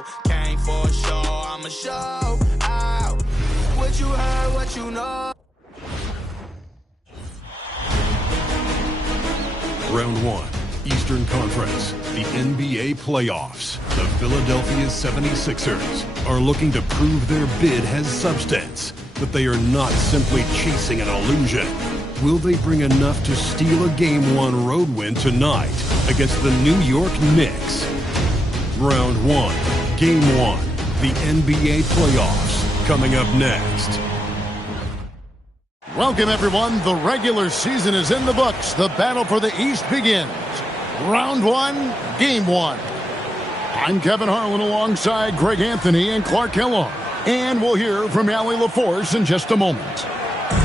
go. Came for a show, I'ma show out. What you heard, what you know. Round 1, Eastern Conference, the NBA playoffs. The Philadelphia 76ers are looking to prove their bid has substance, that they are not simply chasing an illusion. Will they bring enough to steal a Game 1 road win tonight against the New York Knicks? Round 1, Game 1, the NBA playoffs, coming up next. Welcome, everyone. The regular season is in the books. The battle for the East begins. Round 1, Game 1. I'm Kevin Harlan alongside Greg Anthony and Clark Kellogg. And we'll hear from Allie LaForce in just a moment.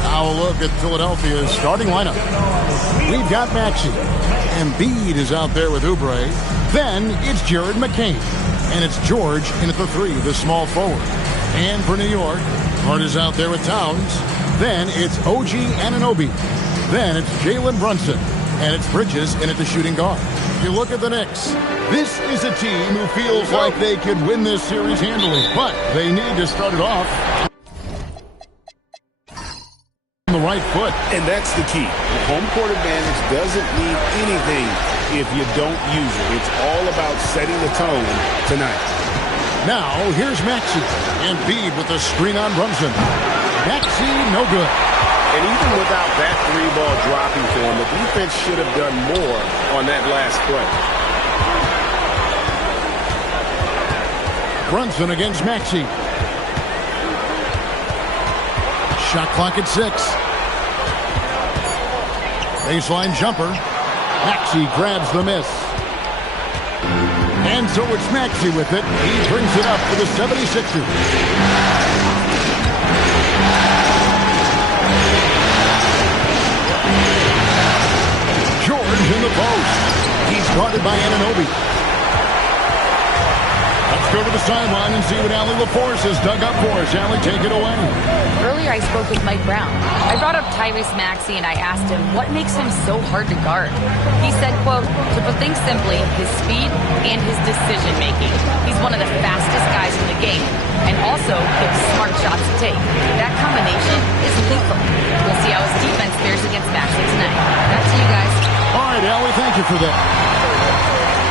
Now a look at Philadelphia's starting lineup. We've got Maxey. Embiid is out there with Oubre. Then it's Jared McCain. And it's George in at the 3, the small forward. And for New York, Hart is out there with Towns. Then it's OG Anunoby. Then it's Jalen Brunson. And it's Bridges in at the shooting guard. You look at the Knicks. This is a team who feels like they could win this series handily. But they need to start it off on the right foot. And that's the key. Home court advantage doesn't mean anything if you don't use it. It's all about setting the tone tonight. Now, here's Maxey. Embiid with the screen on Brunson. Maxey, no good. And even without that 3-ball dropping for him, the defense should have done more on that last play. Brunson against Maxey. Shot clock at 6. Baseline jumper. Maxey grabs the miss. And so it's Maxey with it. He brings it up for the 76ers. George in the post. He's guarded by Anunoby. Let's go to the sideline and see what Allie LaForce has dug up for us. Allie, take it away. Earlier I spoke with Mike Brown. I brought up Tyrese Maxey and I asked him what makes him so hard to guard. He said, quote, to put things simply, his speed and his decision making. He's one of the fastest guys in the game and also picks smart shots to take. That combination is lethal. We'll see how his defense fares against Maxey tonight. Back to you guys. All right, Allie, thank you for that.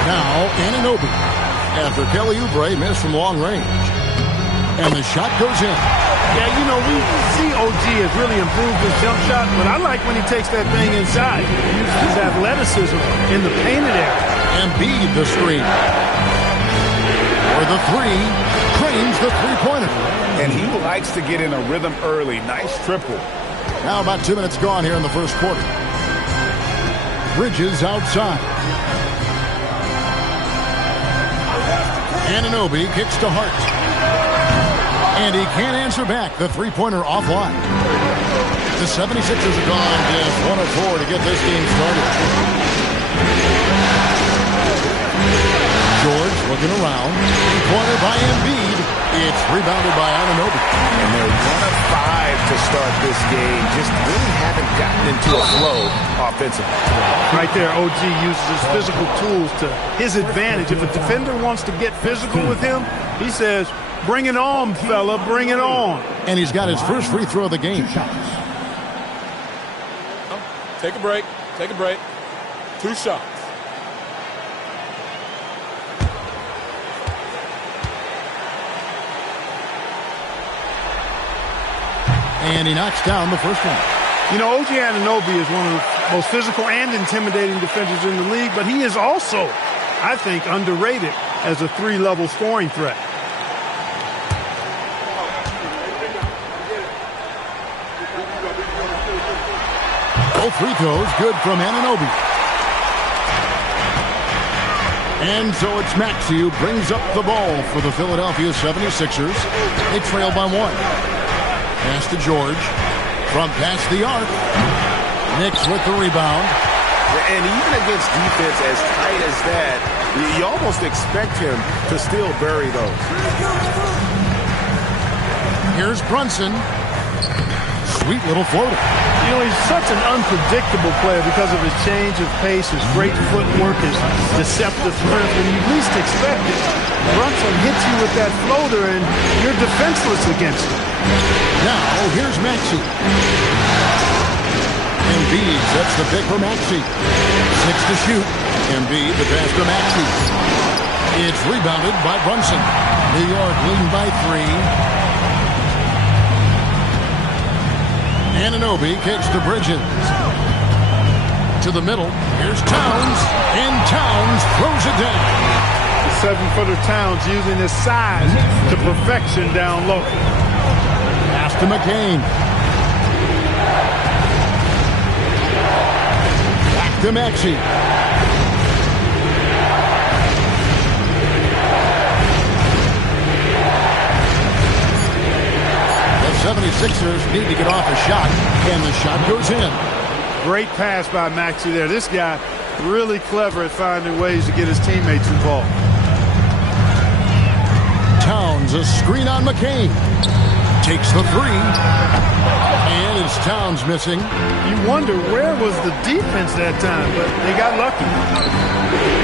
Now, Anunoby. After Kelly Oubre missed from long range. And the shot goes in. Yeah, you know, we see OG has really improved his jump shot, but I like when he takes that thing inside. He uses his athleticism in the painted area. Embiid the screen. For the 3, trains the three-pointer. And he likes to get in a rhythm early. Nice triple. Now about 2 minutes gone here in the first quarter. Bridges outside. Anunoby kicks to Hart. And he can't answer back. The three-pointer offline. The 76ers are gone just 1 of 4 to get this game started. George looking around. Three-pointer by Embiid. It's rebounded by Anunoby. And they're 1 of 5 to start this game. Just really haven't gotten into a flow offensively. Right there, OG uses his physical tools to his advantage. If a defender wants to get physical with him, he says, bring it on, fella, bring it on. And he's got his first free throw of the game. Take a break. Take a break. 2 shots. And he knocks down the first one. You know, OG Anunoby is one of the most physical and intimidating defenders in the league, but he is also, I think, underrated as a 3-level scoring threat. Both free throws good from Anunoby. And so it's Maxey who brings up the ball for the Philadelphia 76ers. They trail by 1. Pass to George. From past the arc. Knicks with the rebound. And even against defense as tight as that, you almost expect him to still bury those. Here's Brunson. Sweet little floater. You You know, he's such an unpredictable player because of his change of pace, his great footwork, his deceptive strength. When you least expect it, Brunson hits you with that floater, and you're defenseless against him. Now, here's Maxey. Embiid sets the pick for Maxey. 6 to shoot. Embiid, the pass to Maxey. It's rebounded by Brunson. New York leading by 3. Anunoby kicks to Bridges. To the middle. Here's Towns. And Towns throws it down. The 7-footer Towns using his size to perfection down low. Pass to McCain. Back to Maxey. The 76ers need to get off a shot, and the shot goes in. Great pass by Maxey there. This guy really clever at finding ways to get his teammates involved. Towns, a screen on McCain. Takes the 3. And it's Towns missing. You wonder where was the defense that time, but they got lucky.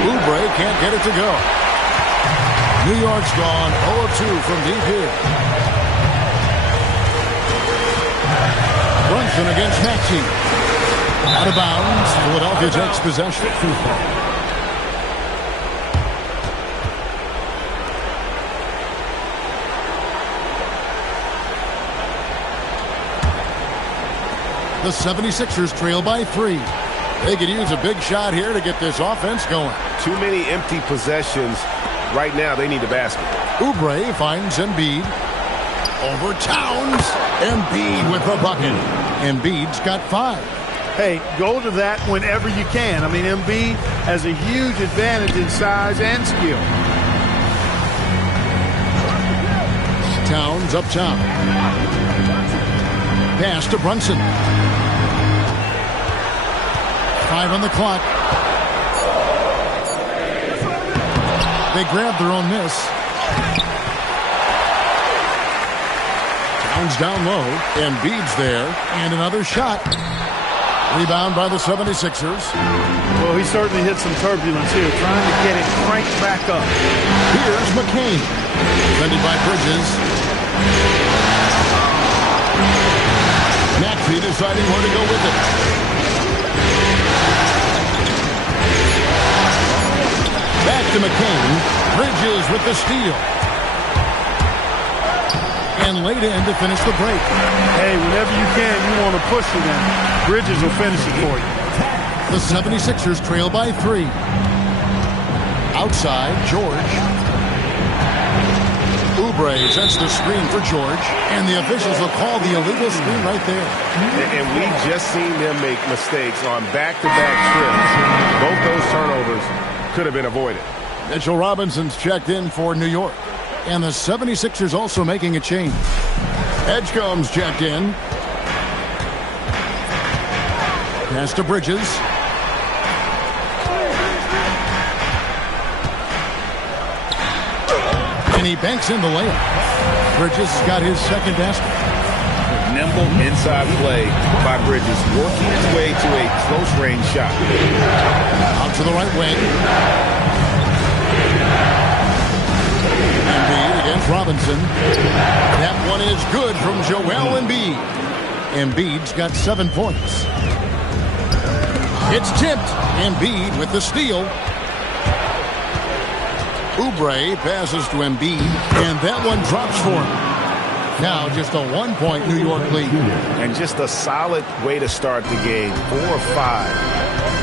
Oubre can't get it to go. New York's gone 0 of 2 from deep here. Brunson against Maxey. Out of bounds. Philadelphia takes possession. The 76ers trail by 3. They could use a big shot here to get this offense going. Too many empty possessions. Right now, they need a basket. Oubre finds Embiid. Over Towns. Embiid with the bucket. Embiid's got 5. Hey, go to that whenever you can. I mean, Embiid has a huge advantage in size and skill. Towns up top. Pass to Brunson. 5 on the clock. They grab their own miss. Towns down low. Embiid's there. And another shot. Rebound by the 76ers. Well, he certainly hit some turbulence here, trying to get it cranked back up. Here's McCain. Defended by Bridges. Maxey deciding where to go with it. Back to McCain. Bridges with the steal. And laid in to finish the break. Hey, whenever you can, you want to push it in. Bridges will finish it for you. The 76ers trail by 3. Outside, George. Oubre sets the screen for George. And the officials will call the illegal screen right there. And we just seen them make mistakes on back-to-back trips. Both those turnovers could have been avoided. Mitchell Robinson's checked in for New York. And the 76ers also making a change. Edgecombe's checked in. Pass to Bridges. And he banks in the layup. Bridges has got his second basket. Nimble inside play by Bridges, working his way to a close-range shot. Out to the right wing. Embiid against Robinson. That one is good from Joel Embiid. Embiid's got 7 points. It's tipped. Embiid with the steal. Oubre passes to Embiid, and that one drops for him. Now just a 1-point New York lead. And just a solid way to start the game. 4 of 5.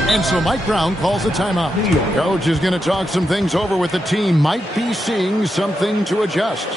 And so Mike Brown calls a timeout. Coach is going to talk some things over with the team. Might be seeing something to adjust.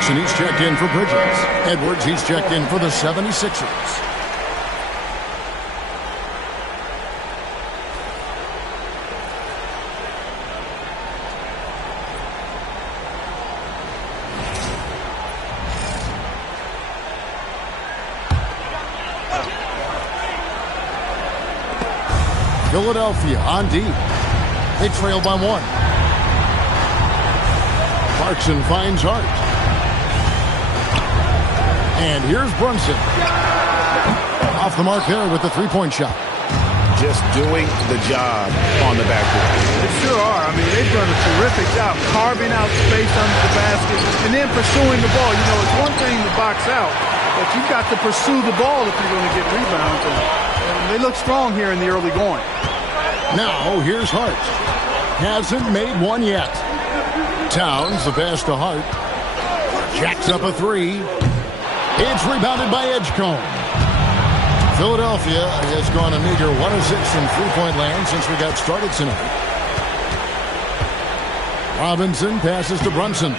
Clarkson, he's checked in for Bridges. Edwards, he's checked in for the 76ers. Philadelphia on D. They trail by 1. Clarkson finds Hart. And here's Brunson. Off the mark there with the three-point shot. Just doing the job on the backboard. They sure are. I mean, they've done a terrific job carving out space under the basket and then pursuing the ball. You know, it's one thing to box out, but you've got to pursue the ball if you're going to get rebounds. And they look strong here in the early going. Now, here's Hart. Hasn't made one yet. Towns, the pass to Hart. Jacks up a three. It's rebounded by Edgecombe. Philadelphia has gone a meager 1 of 6 from three-point land since we got started tonight. Robinson passes to Brunson.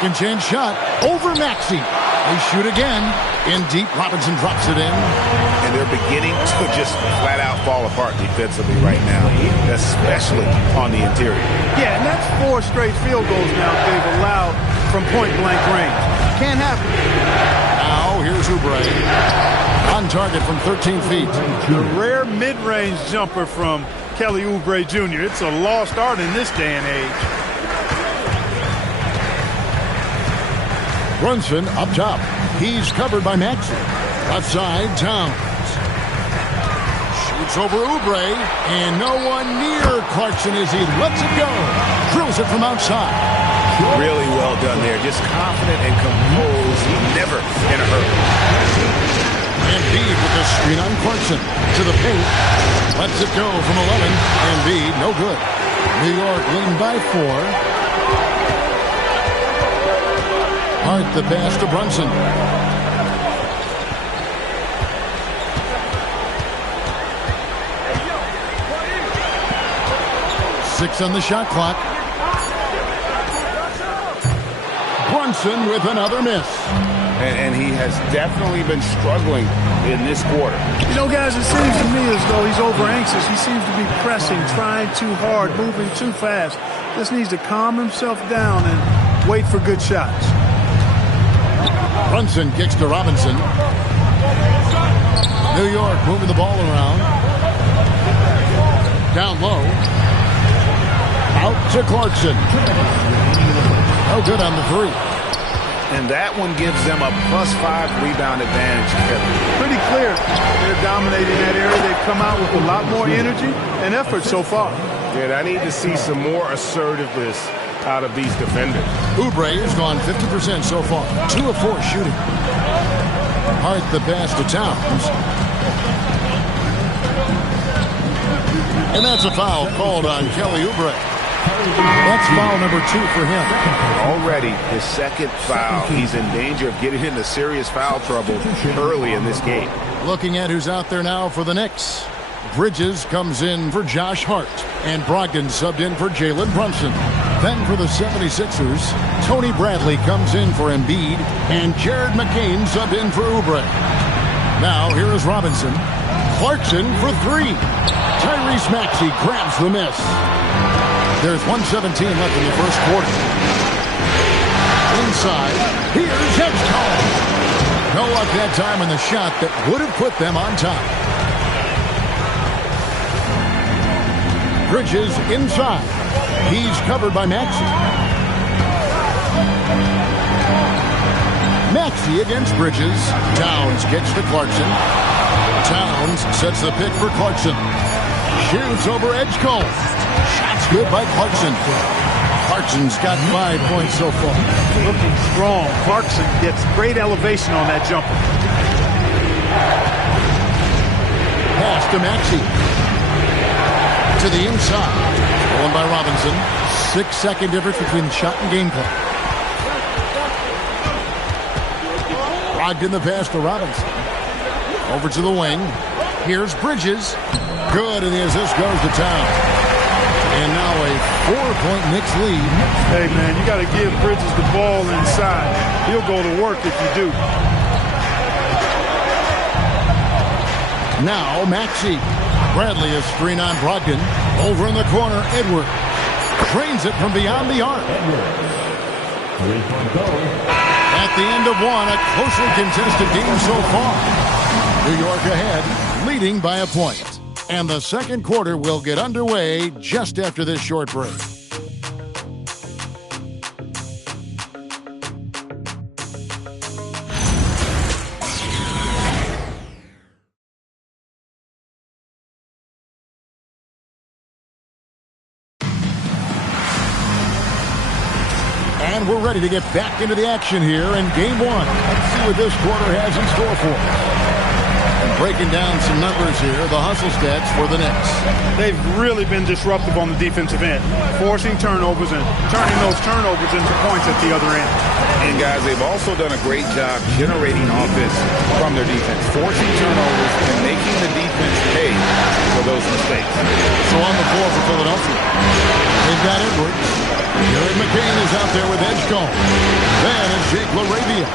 Second chance shot over Maxey. They shoot again. In deep, Robinson drops it in. And they're beginning to just flat-out fall apart defensively right now, especially on the interior. Yeah, and that's 4 straight field goals now they've allowed from point-blank range. Can't happen. Now, here's Oubre. On target from 13 feet. A rare mid-range jumper from Kelly Oubre Jr. It's a lost art in this day and age. Brunson up top. He's covered by Maxey. Left side, Towns. Shoots over Oubre, and no one near Clarkson as he lets it go. Drills it from outside. Really well done there. Just confident and composed. Never in a hurry. Embiid with the screen on Clarkson. To the paint. Lets it go from 11. Embiid, no good. New York leading by 4. Hart the pass to Brunson. Six on the shot clock. Brunson with another miss. And he has definitely been struggling in this quarter. You know, guys, it seems to me as though he's over anxious. He seems to be pressing, trying too hard, moving too fast. Just needs to calm himself down and wait for good shots. Brunson kicks to Robinson. New York moving the ball around. Down low. Out to Clarkson. No good on the three. And that one gives them a +5 rebound advantage. Pretty clear. They're dominating that area. They've come out with a lot more energy and effort so far. Yeah, I need to see some more assertiveness out of these defenders. Oubre has gone 50% so far. 2 of 4 shooting. Hart the pass to Towns. And that's a foul called on Kelly Oubre. That's foul number 2 for him. Already his second foul. He's in danger of getting into serious foul trouble early in this game. Looking at who's out there now for the Knicks. Bridges comes in for Josh Hart. And Brogdon subbed in for Jalen Brunson. Then for the 76ers, Tony Bradley comes in for Embiid. And Jared McCain subbed in for Oubre. Now here is Robinson. Clarkson for 3. Tyrese Maxey grabs the miss. There's 1:17 left in the first quarter. Inside, here's Edgecombe. No luck that time on the shot that would have put them on top. Bridges inside. He's covered by Maxey. Maxey against Bridges. Towns gets to Clarkson. Towns sets the pick for Clarkson. Shoots over Edgecombe. Shots good by Clarkson. Clarkson's got 5 points so far. Looking strong. Clarkson gets great elevation on that jumper. Pass to Maxey. To the inside. Stolen by Robinson. 6-second difference between shot and game clock. Brogdon the pass to Robinson. Over to the wing. Here's Bridges. Good, and the assist goes to Towns. And now a 4-point Knicks lead. Hey, man, you got to give Bridges the ball inside. He'll go to work if you do. Now Maxey. Bradley is screen on Brogdon. Over in the corner, Edwards. Drains it from beyond the arc. At the end of one, a closely contested game so far. New York ahead, leading by a point. And the second quarter will get underway just after this short break. And we're ready to get back into the action here in game one. Let's see what this quarter has in store for us. Breaking down some numbers here, the hustle stats for the Knicks. They've really been disruptive on the defensive end, forcing turnovers and turning those turnovers into points at the other end. And guys, they've also done a great job generating offense from their defense, forcing turnovers and making the defense pay for those mistakes. So on the floor for Philadelphia, they've got Edwards. Jared McCain is out there with Edgecombe. Then is Jake LaRavia.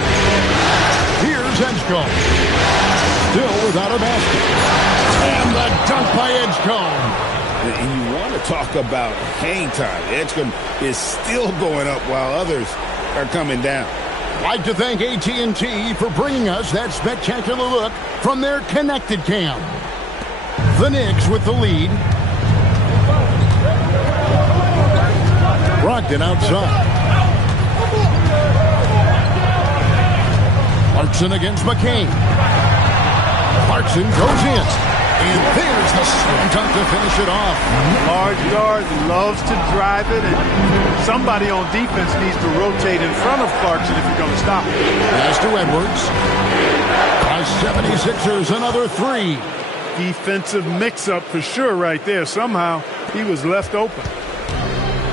Here's Edgecombe. Still without a basket. And the dunk by Edgecombe. And you want to talk about hang time. Edgecombe is still going up while others are coming down. Like to thank AT&T for bringing us that spectacular look from their connected cam. The Knicks with the lead. Brogdon outside. Clarkson against McCain. Clarkson goes in. And there's the slam dunk to finish it off. Large guard loves to drive it, and somebody on defense needs to rotate in front of Clarkson if you're going to stop him. Pass to Edwards. By 76ers, another three. Defensive mix-up for sure right there. Somehow he was left open.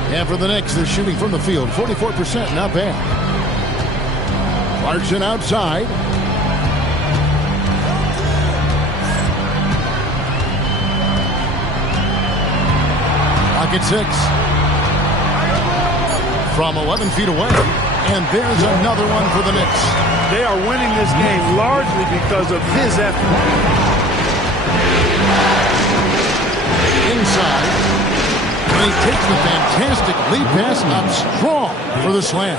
And for the Knicks, they're shooting from the field. 44%, not bad. Clarkson outside. Pocket six. From 11 feet away. And there's another one for the Knicks. They are winning this game largely because of his effort. Inside. And he takes the fantastic lead pass up strong for the slam.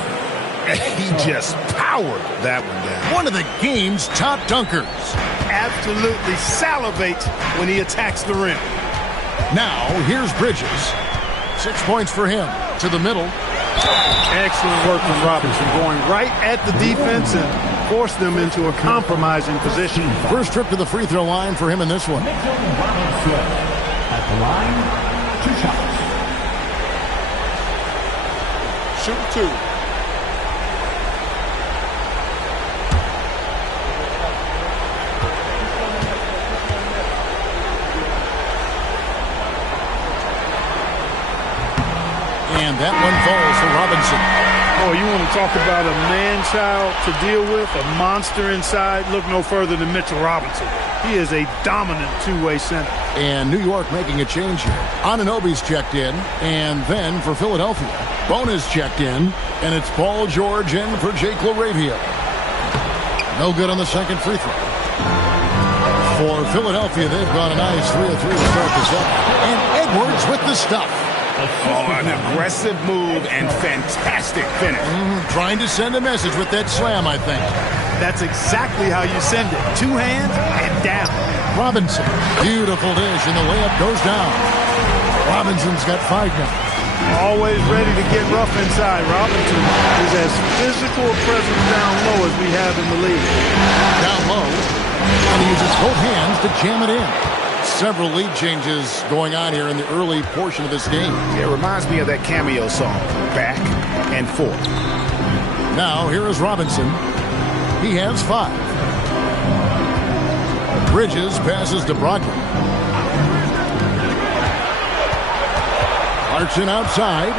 He just powered that one down. One of the game's top dunkers. Absolutely salivates when he attacks the rim. Now, here's Bridges. 6 points for him. To the middle. Excellent work from Robinson, going right at the defense and forced them into a compromising position. First trip to the free throw line for him in this one. At the line, 2 shots. Shoot two. And that one falls for Robinson. Oh, you want to talk about a man-child to deal with, a monster inside? Look no further than Mitchell Robinson. He is a dominant two-way center. And New York making a change here. Anunoby's checked in, and then for Philadelphia, Bona's checked in, and it's Paul George in for Jake LaRavia. No good on the second free throw. For Philadelphia, they've got a nice 3-of-3 to start this up. And Edwards with the stuff. Oh, an aggressive move and fantastic finish. Trying to send a message with that slam, I think. That's exactly how you send it. 2 hands and down. Robinson, beautiful dish, and the layup goes down. Robinson's got 5 now. Always ready to get rough inside. Robinson is as physical a presence down low as we have in the league. Down low, and he uses both hands to jam it in. Several lead changes going on here in the early portion of this game. It reminds me of that cameo song, Back and Forth. Now, here is Robinson. He has 5. Bridges passes to Brogdon. Clarkson outside.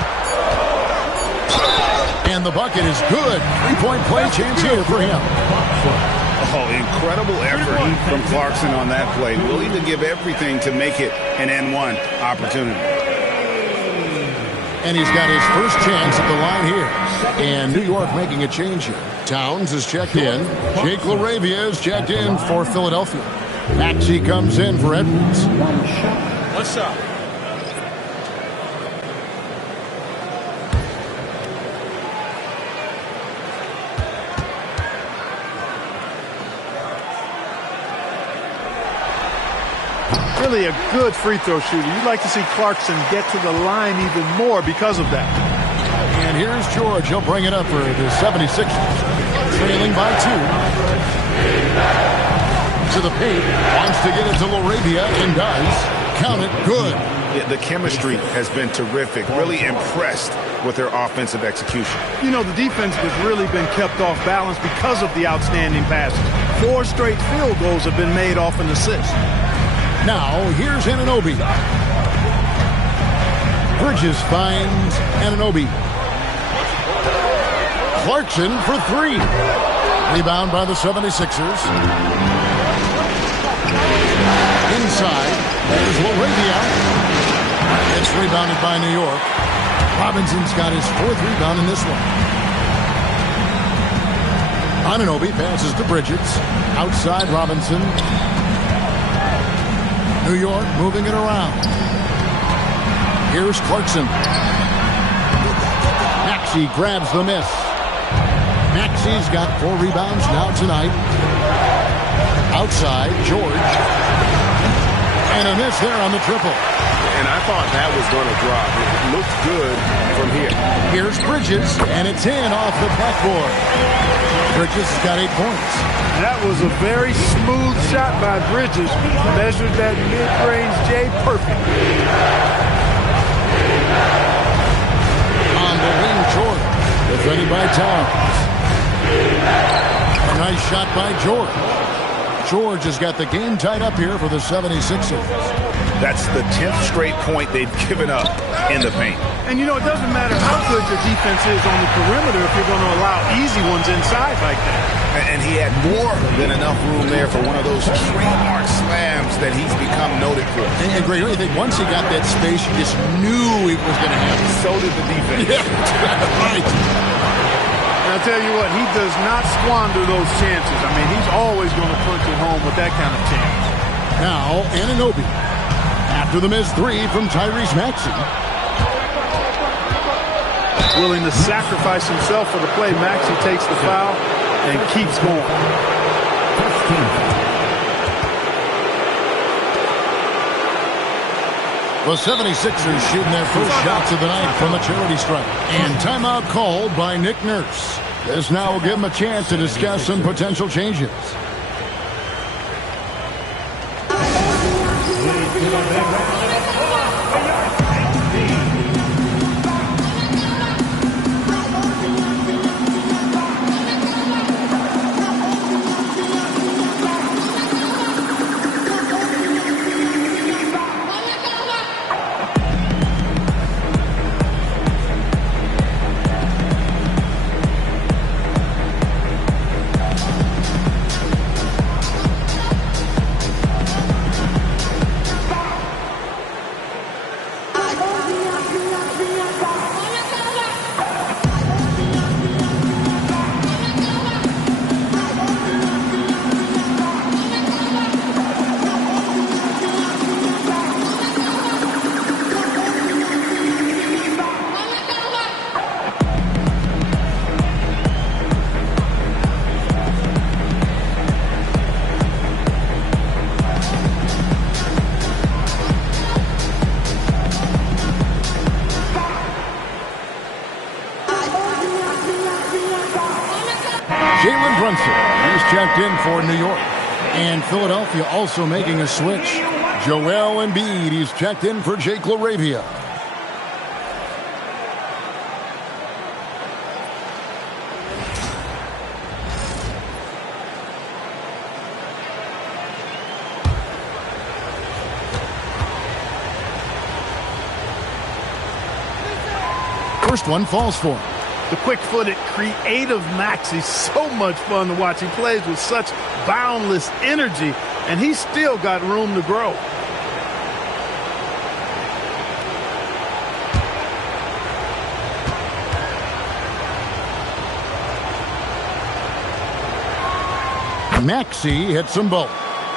And the bucket is good. 3-point play chance here for him. Oh, incredible effort from Clarkson on that play. Willing to give everything to make it an N1 opportunity. And he's got his first chance at the line here. And New York making a change here. Towns is checked in. Jake LaRavia is checked in for Philadelphia. Maxey comes in for Edwards. What's up? Really a good free throw shooter. You'd like to see Clarkson get to the line even more because of that. And here's George. He'll bring it up for the 76ers. Trailing by 2. To the paint. Wants to get it to LaRavia and does. Count it. Good. The chemistry has been terrific. Really impressed with their offensive execution. You know, the defense has really been kept off balance because of the outstanding passes. 4 straight field goals have been made off an assist. Now, here's Anunoby. Bridges finds Anunoby. Clarkson for 3. Rebound by the 76ers. Inside, there's LaRavia. It's rebounded by New York. Robinson's got his 4th rebound in this one. Anunoby passes to Bridges. Outside Robinson. New York moving it around. Here's Clarkson. Maxey grabs the miss. Maxey's got 4 rebounds now tonight. Outside, George. And a miss there on the triple. And I thought that was going to drop. It looked good from here. Here's Bridges, and it's in off the backboard. Bridges has got 8 points. That was a very smooth shot by Bridges. Measured that mid-range J perfectly. On the wing, George. Defended by Towns. A nice shot by George. George has got the game tied up here for the 76ers. That's the 10th straight point they've given up in the paint. And, you know, it doesn't matter how good your defense is on the perimeter if you're going to allow easy ones inside like that. And he had more than enough room there for one of those trademark slams that he's become noted for. And Greg, I think once he got that space, you just knew it was going to happen. So did the defense. Yeah, right. And I'll tell you what, he does not squander those chances. I mean, he's always going to punch it home with that kind of chance. Now, Anunoby. After the missed 3 from Tyrese Maxey. Willing to sacrifice himself for the play. Maxey takes the foul and keeps going. The 76ers shooting their first shots of the night from a charity strike. And timeout called by Nick Nurse. This now will give him a chance to discuss some potential changes. He's checked in for New York. And Philadelphia also making a switch. Joel Embiid, he's checked in for Jake LaRavia. First one falls for him. The quick-footed, creative Maxey, so much fun to watch. He plays with such boundless energy, and he's still got room to grow. Maxey hits them both.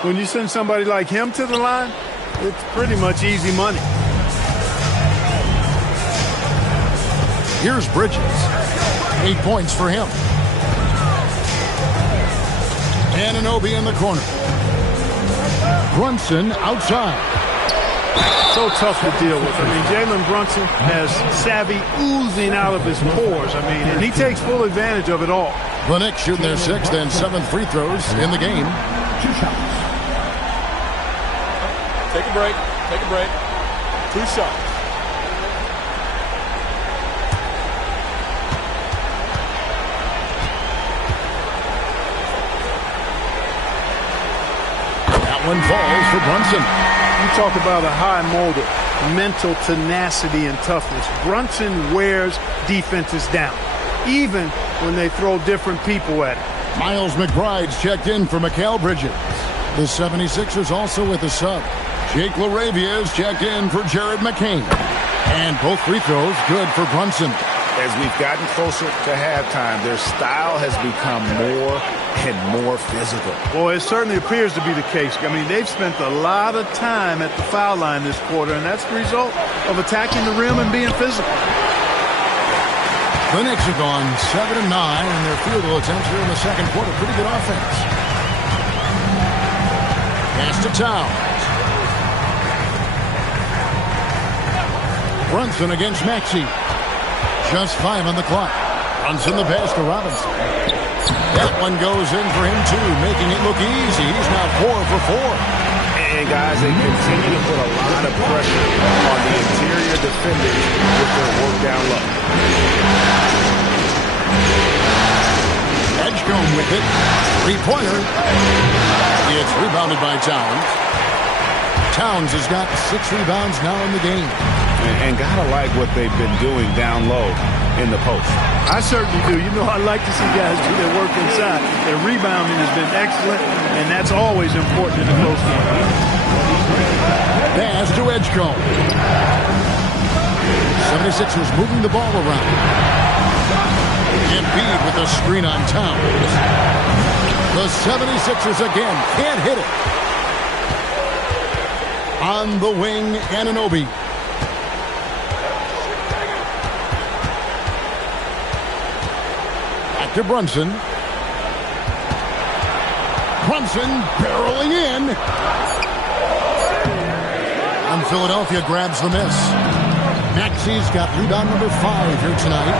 When you send somebody like him to the line, it's pretty much easy money. Here's Bridges. 8 points for him. Anunoby in the corner. Brunson outside. So tough to deal with. I mean, Jalen Brunson has savvy oozing out of his pores. I mean, and he takes full advantage of it all. The Knicks shooting their 6th and 7th free throws in the game. 2 shots. Take a break. Take a break. 2 shots. That one falls for Brunson. You talk about a high motor, mental tenacity and toughness. Brunson wears defenses down, even when they throw different people at him. Miles McBride's checked in for Mikal Bridges. The 76ers also with a sub. Jake LaRavia is checked in for Jared McCain. And both free throws good for Brunson. As we've gotten closer to halftime, their style has become more and more physical. Well, it certainly appears to be the case. I mean, they've spent a lot of time at the foul line this quarter, and that's the result of attacking the rim and being physical. The Knicks have gone 7-9 in their field goal attempts here in the second quarter. Pretty good offense. Pass to Towns. Brunson against Maxey. Just 5 on the clock. Brunson the pass to Robinson. That one goes in for him too, making it look easy. He's now 4 for 4. And guys, they continue to put a lot of pressure on the interior defenders with their work down low. Edgecombe with it. 3-pointer. It's rebounded by Towns. Towns has got 6 rebounds now in the game. And gotta like what they've been doing down low in the post. I certainly do. You know, I like to see guys do their work inside. Their rebounding has been excellent, and that's always important in a close game. Pass to Edgecombe. 76ers moving the ball around. Embiid with a screen on Towns. The 76ers again can't hit it. On the wing, Anunoby. Back to Brunson. Brunson barreling in. And Philadelphia grabs the miss. Maxey's got rebound number 5 here tonight.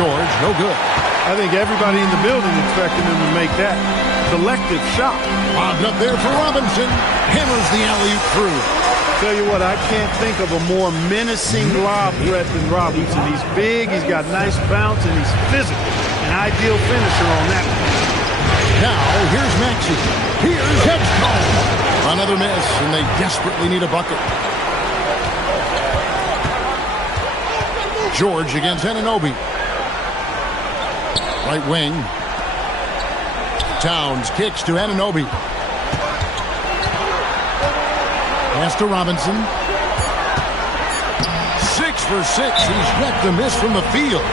George, no good. I think everybody in the building expected him to make that collective shot. Lobbed up there for Robinson. Hammers the alley-oop through. Tell you what, I can't think of a more menacing lob threat than Robinson. He's big, he's got nice bounce, and he's physical. An ideal finisher on that one. Now, here's Maxey. Here's Edgecombe. Another miss, and they desperately need a bucket. George against Anunoby. Right wing. Towns kicks to Anunoby. Pass to Robinson. 6 for 6. He's yet to miss from the field.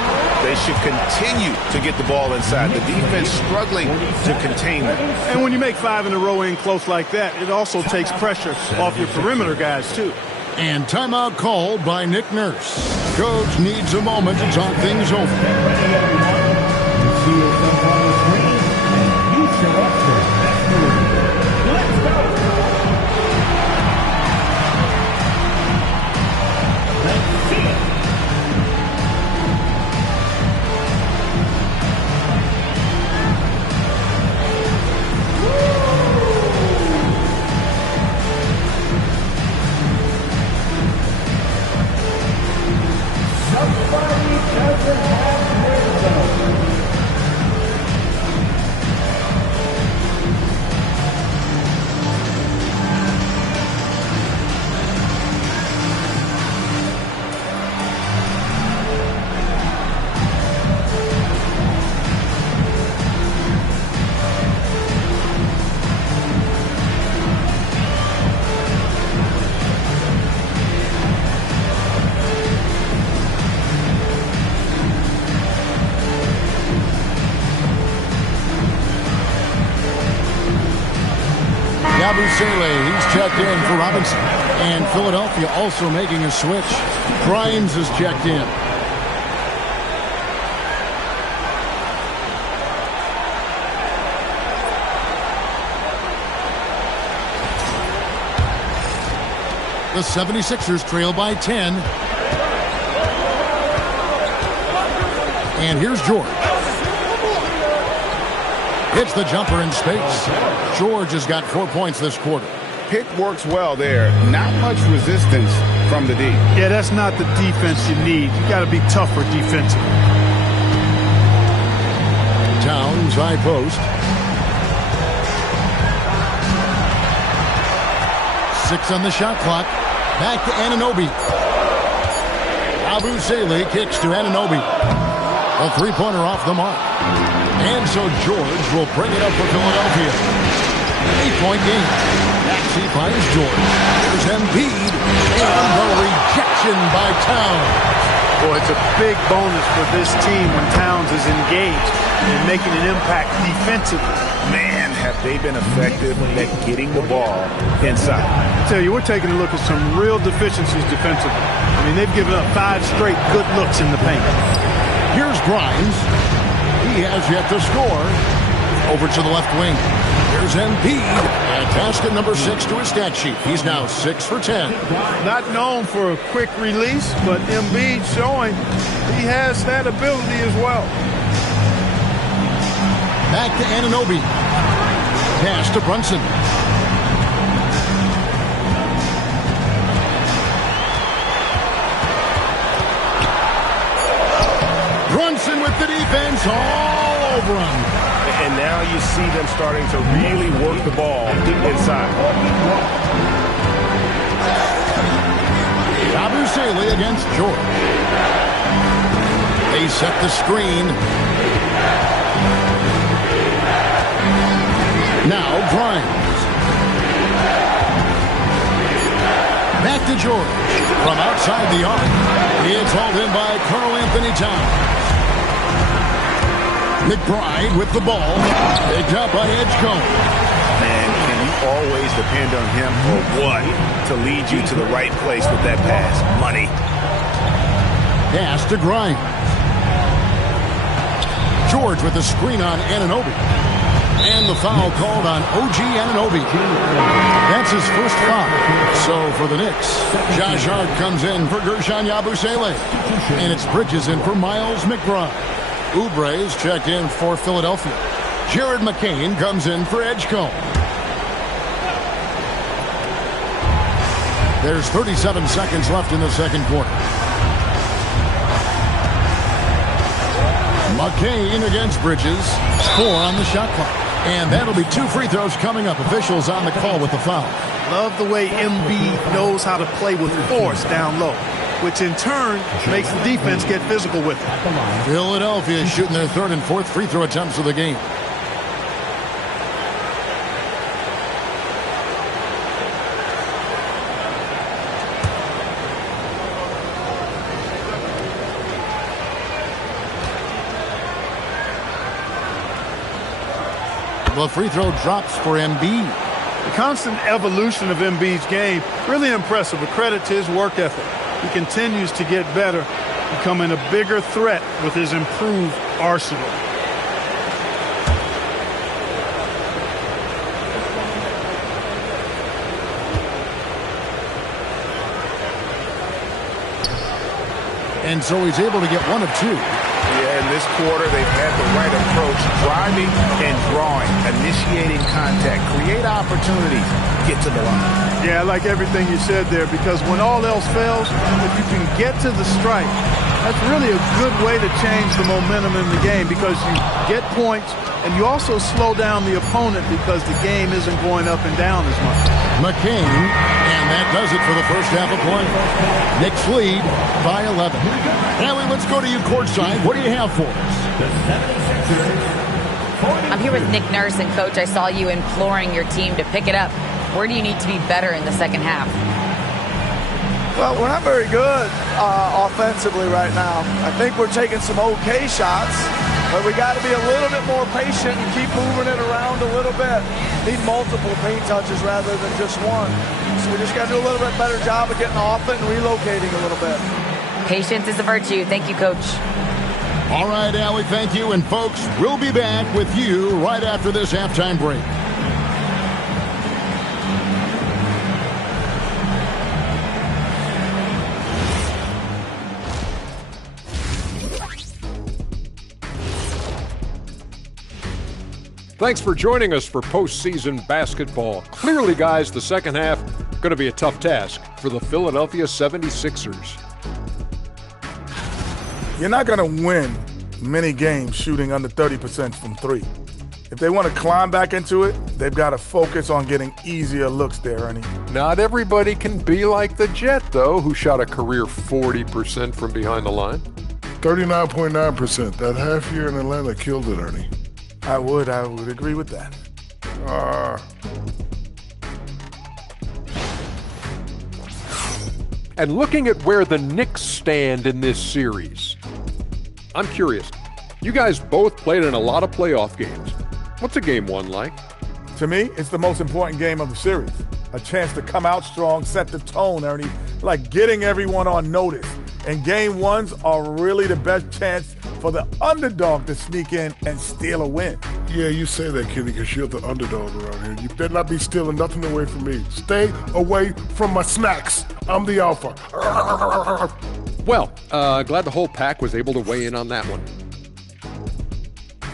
They should continue to get the ball inside. The defense struggling to contain them. And when you make 5 in a row in close like that, it also takes pressure off your perimeter guys, too. And timeout called by Nick Nurse. Coach needs a moment to talk things over. Somebody doesn't have rhythm. Yabusele, he's checked in for Robinson. And Philadelphia also making a switch. Grimes is checked in. The 76ers trail by 10. And here's George. Hits the jumper in space. George has got 4 points this quarter. Pick works well there. Not much resistance from the D. Yeah, that's not the defense you need. You got to be tougher defensively. Towns, high post. 6 on the shot clock. Back to Anunoby. Yabusele kicks to Anunoby. A three-pointer off the mark. And so George will bring it up for Philadelphia. 8-point game. Maxey finds George. There's Embiid. And the rejection by Towns. Boy, it's a big bonus for this team when Towns is engaged and making an impact defensively. Man, have they been effective at getting the ball inside. I tell you, we're taking a look at some real deficiencies defensively. I mean, they've given up 5 straight good looks in the paint. Here's Grimes. He has yet to score. Over to the left wing. There's Embiid. And basket number 6 to his stat sheet. He's now 6 for 10. Not known for a quick release, but Embiid showing he has that ability as well. Back to Anunoby. Pass to Brunson. Brunson with the defense all over him. And now you see them starting to really work the ball inside. Yabusele against George. They set the screen. Now Grimes. Back to George. From outside the arc. It's hauled in by Karl Anthony Towns. McBride with the ball. Picked up by Edgecombe. Man, can you always depend on him or what to lead you to the right place with that pass? Money. Pass to Grimes. George with the screen on Anunoby. And the foul called on OG Anunoby. That's his first foul. So for the Knicks, Josh Hart comes in for Gershon Yabusele. And it's Bridges in for Miles McBride. Oubre's checked in for Philadelphia. Jared McCain comes in for Edgecombe. There's 37 seconds left in the second quarter. McCain against Bridges. 4 on the shot clock. And that'll be 2 free throws coming up. Officials on the call with the foul. Love the way Embiid knows how to play with force down low, which in turn makes the defense get physical with it. Philadelphia is shooting their 3rd and 4th free throw attempts of the game. The free throw drops for Embiid. The constant evolution of Embiid's game, really impressive. A credit to his work ethic. He continues to get better, becoming a bigger threat with his improved arsenal. And so he's able to get 1 of 2. Yeah, in this quarter, they've had the right approach. Driving and drawing, initiating contact, create opportunities, get to the line. Yeah, I like everything you said there, because when all else fails, if you can get to the stripe, that's really a good way to change the momentum in the game, because you get points and you also slow down the opponent because the game isn't going up and down as much. McCain, and that does it for the first half of play. Knicks lead by 11. Hallie, let's go to you courtside. What do you have for us? I'm here with Nick Nurse, and Coach, I saw you imploring your team to pick it up. Where do you need to be better in the second half? Well, we're not very good offensively right now. I think we're taking some okay shots, But we got to be a little bit more patient and keep moving it around a little bit. Need multiple paint touches rather than just one. So we just got to do a little bit better job of getting off it and relocating a little bit. Patience is a virtue. Thank you, Coach. All right, Allie, thank you. And folks, we'll be back with you right after this halftime break. Thanks for joining us for postseason basketball. Clearly, guys, the second half going to be a tough task for the Philadelphia 76ers. You're not going to win many games shooting under 30% from three. If they want to climb back into it, they've got to focus on getting easier looks there, Ernie. Not everybody can be like the Jet, though, who shot a career 40% from behind the line. 39.9%. That half year in Atlanta killed it, Ernie. I would agree with that. And looking at where the Knicks stand in this series, I'm curious. You guys both played in a lot of playoff games. What's a game one like? To me, it's the most important game of the series. A chance to come out strong, set the tone, Ernie, like getting everyone on notice. And game ones are really the best chance for the underdog to sneak in and steal a win. Yeah, you say that, Kenny, because you're the underdog around here. You better not be stealing nothing away from me. Stay away from my snacks. I'm the alpha. Well, glad the whole pack was able to weigh in on that one.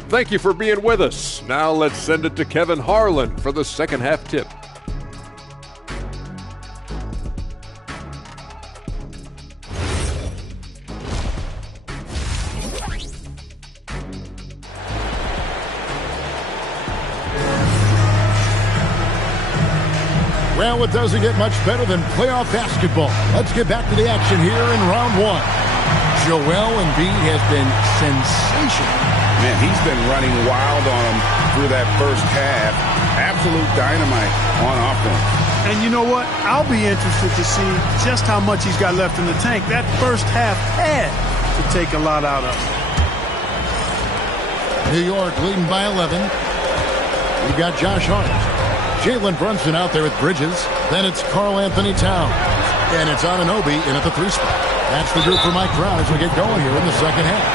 Thank you for being with us. Now let's send it to Kevin Harlan for the second half tip. Well, it doesn't get much better than playoff basketball. Let's get back to the action here in round one. Joel Embiid has been sensational. Man, he's been running wild on him through that first half. Absolute dynamite on offense. And you know what? I'll be interested to see just how much he's got left in the tank. That first half had to take a lot out of him. New York leading by 11. We got Josh Hart. Jalen Brunson out there with Bridges. Then it's Karl Anthony Towns. And it's Anunoby in at the 3 spot. That's the group for Mike Brown as we get going here in the second half.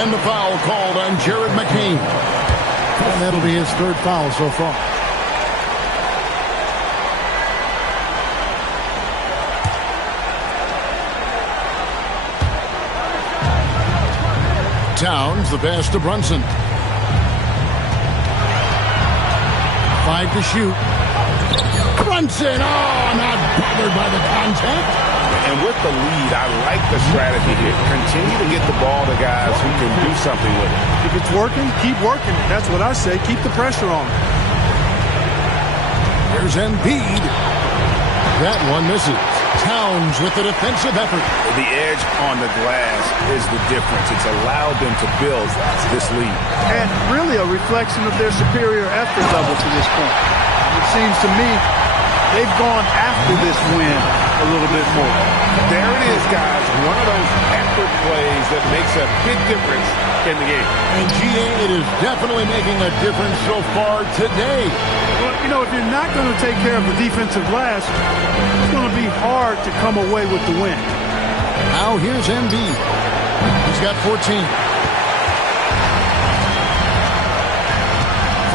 And the foul called on Jared McCain. And that'll be his third foul so far. Towns, the pass to Brunson. 5 to shoot. Brunson, not bothered by the contact. And with the lead, I like the strategy here. Continue to get the ball to guys who can do something with it. If it's working, keep working. That's what I say. Keep the pressure on. Here's Embiid. That one misses. Towns with the defensive effort. The edge on the glass is the difference. It's allowed them to build this lead. And really a reflection of their superior effort level to this point. It seems to me they've gone after this win a little bit more. There it is, guys. One of those effort plays that makes a big difference in the game. And GA, it is definitely making a difference so far today. Well, you know, if you're not going to take care of the defensive glass, it's going to be hard to come away with the win. Now here's Embiid. He's got 14.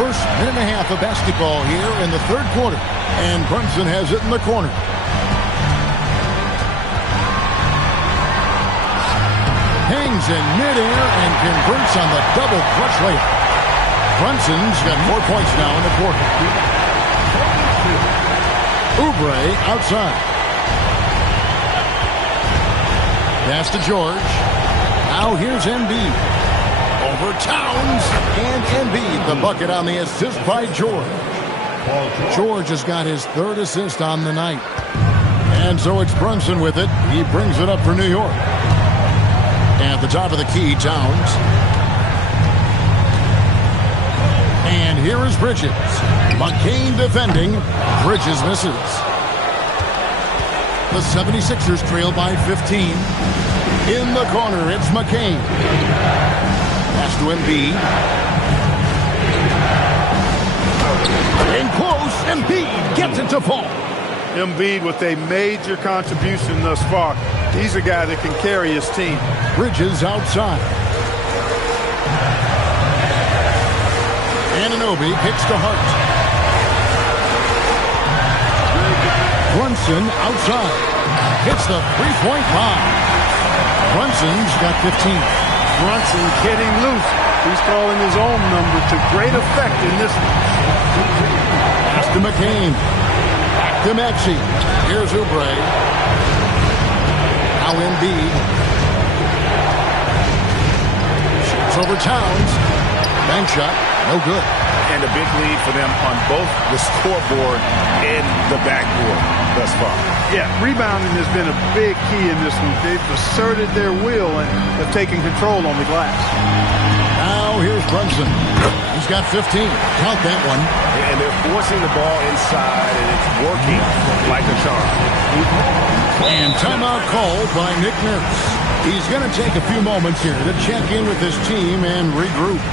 First minute and a half of basketball here in the third quarter. And Brunson has it in the corner. Hangs in midair and converts on the double clutch layup. Brunson's got 4 points now in the quarter. Oubre outside. Pass to George. Now here's Embiid. Over Towns. And Embiid, the bucket on the assist by George. George has got his third assist on the night. And so it's Brunson with it. He brings it up for New York. At the top of the key, Towns. And here is Bridges. McCain defending. Bridges misses. The 76ers trail by 15. In the corner, it's McCain. Pass to Embiid. In close, Embiid gets it to fall. Embiid with a major contribution thus far. He's a guy that can carry his team. Bridges outside. Anunoby kicks to Hart. Brunson outside. Hits the three-point bomb. Brunson's got 15. Brunson getting loose. He's calling his own number to great effect in this one. Pass to McCain. Back to Maxey. Here's Oubre. Now Embiid. Shoots over Towns. Bank shot. No good. And a big lead for them on both the scoreboard and the backboard thus far. Yeah, rebounding has been a big key in this one. They've asserted their will and have taken control on the glass. Now here's Brunson. He's got 15. Count that one. And they're forcing the ball inside, and it's working like a charm. And timeout called by Nick Nurse. He's going to take a few moments here to check in with his team and regroup.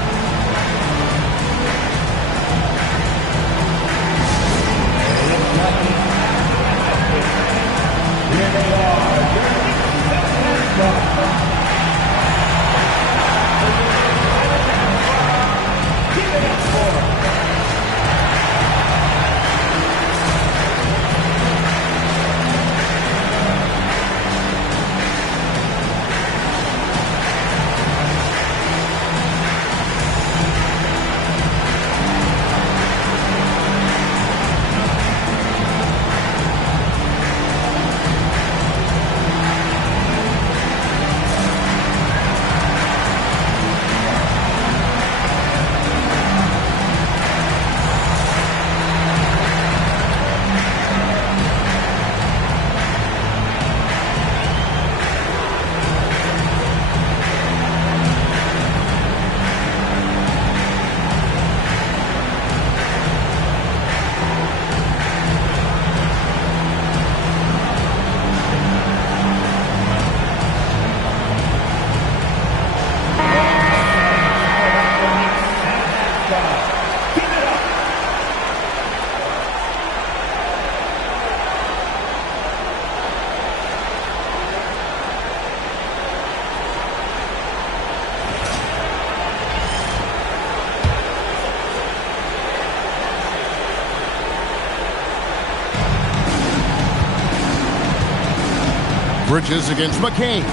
Bridges against McCain.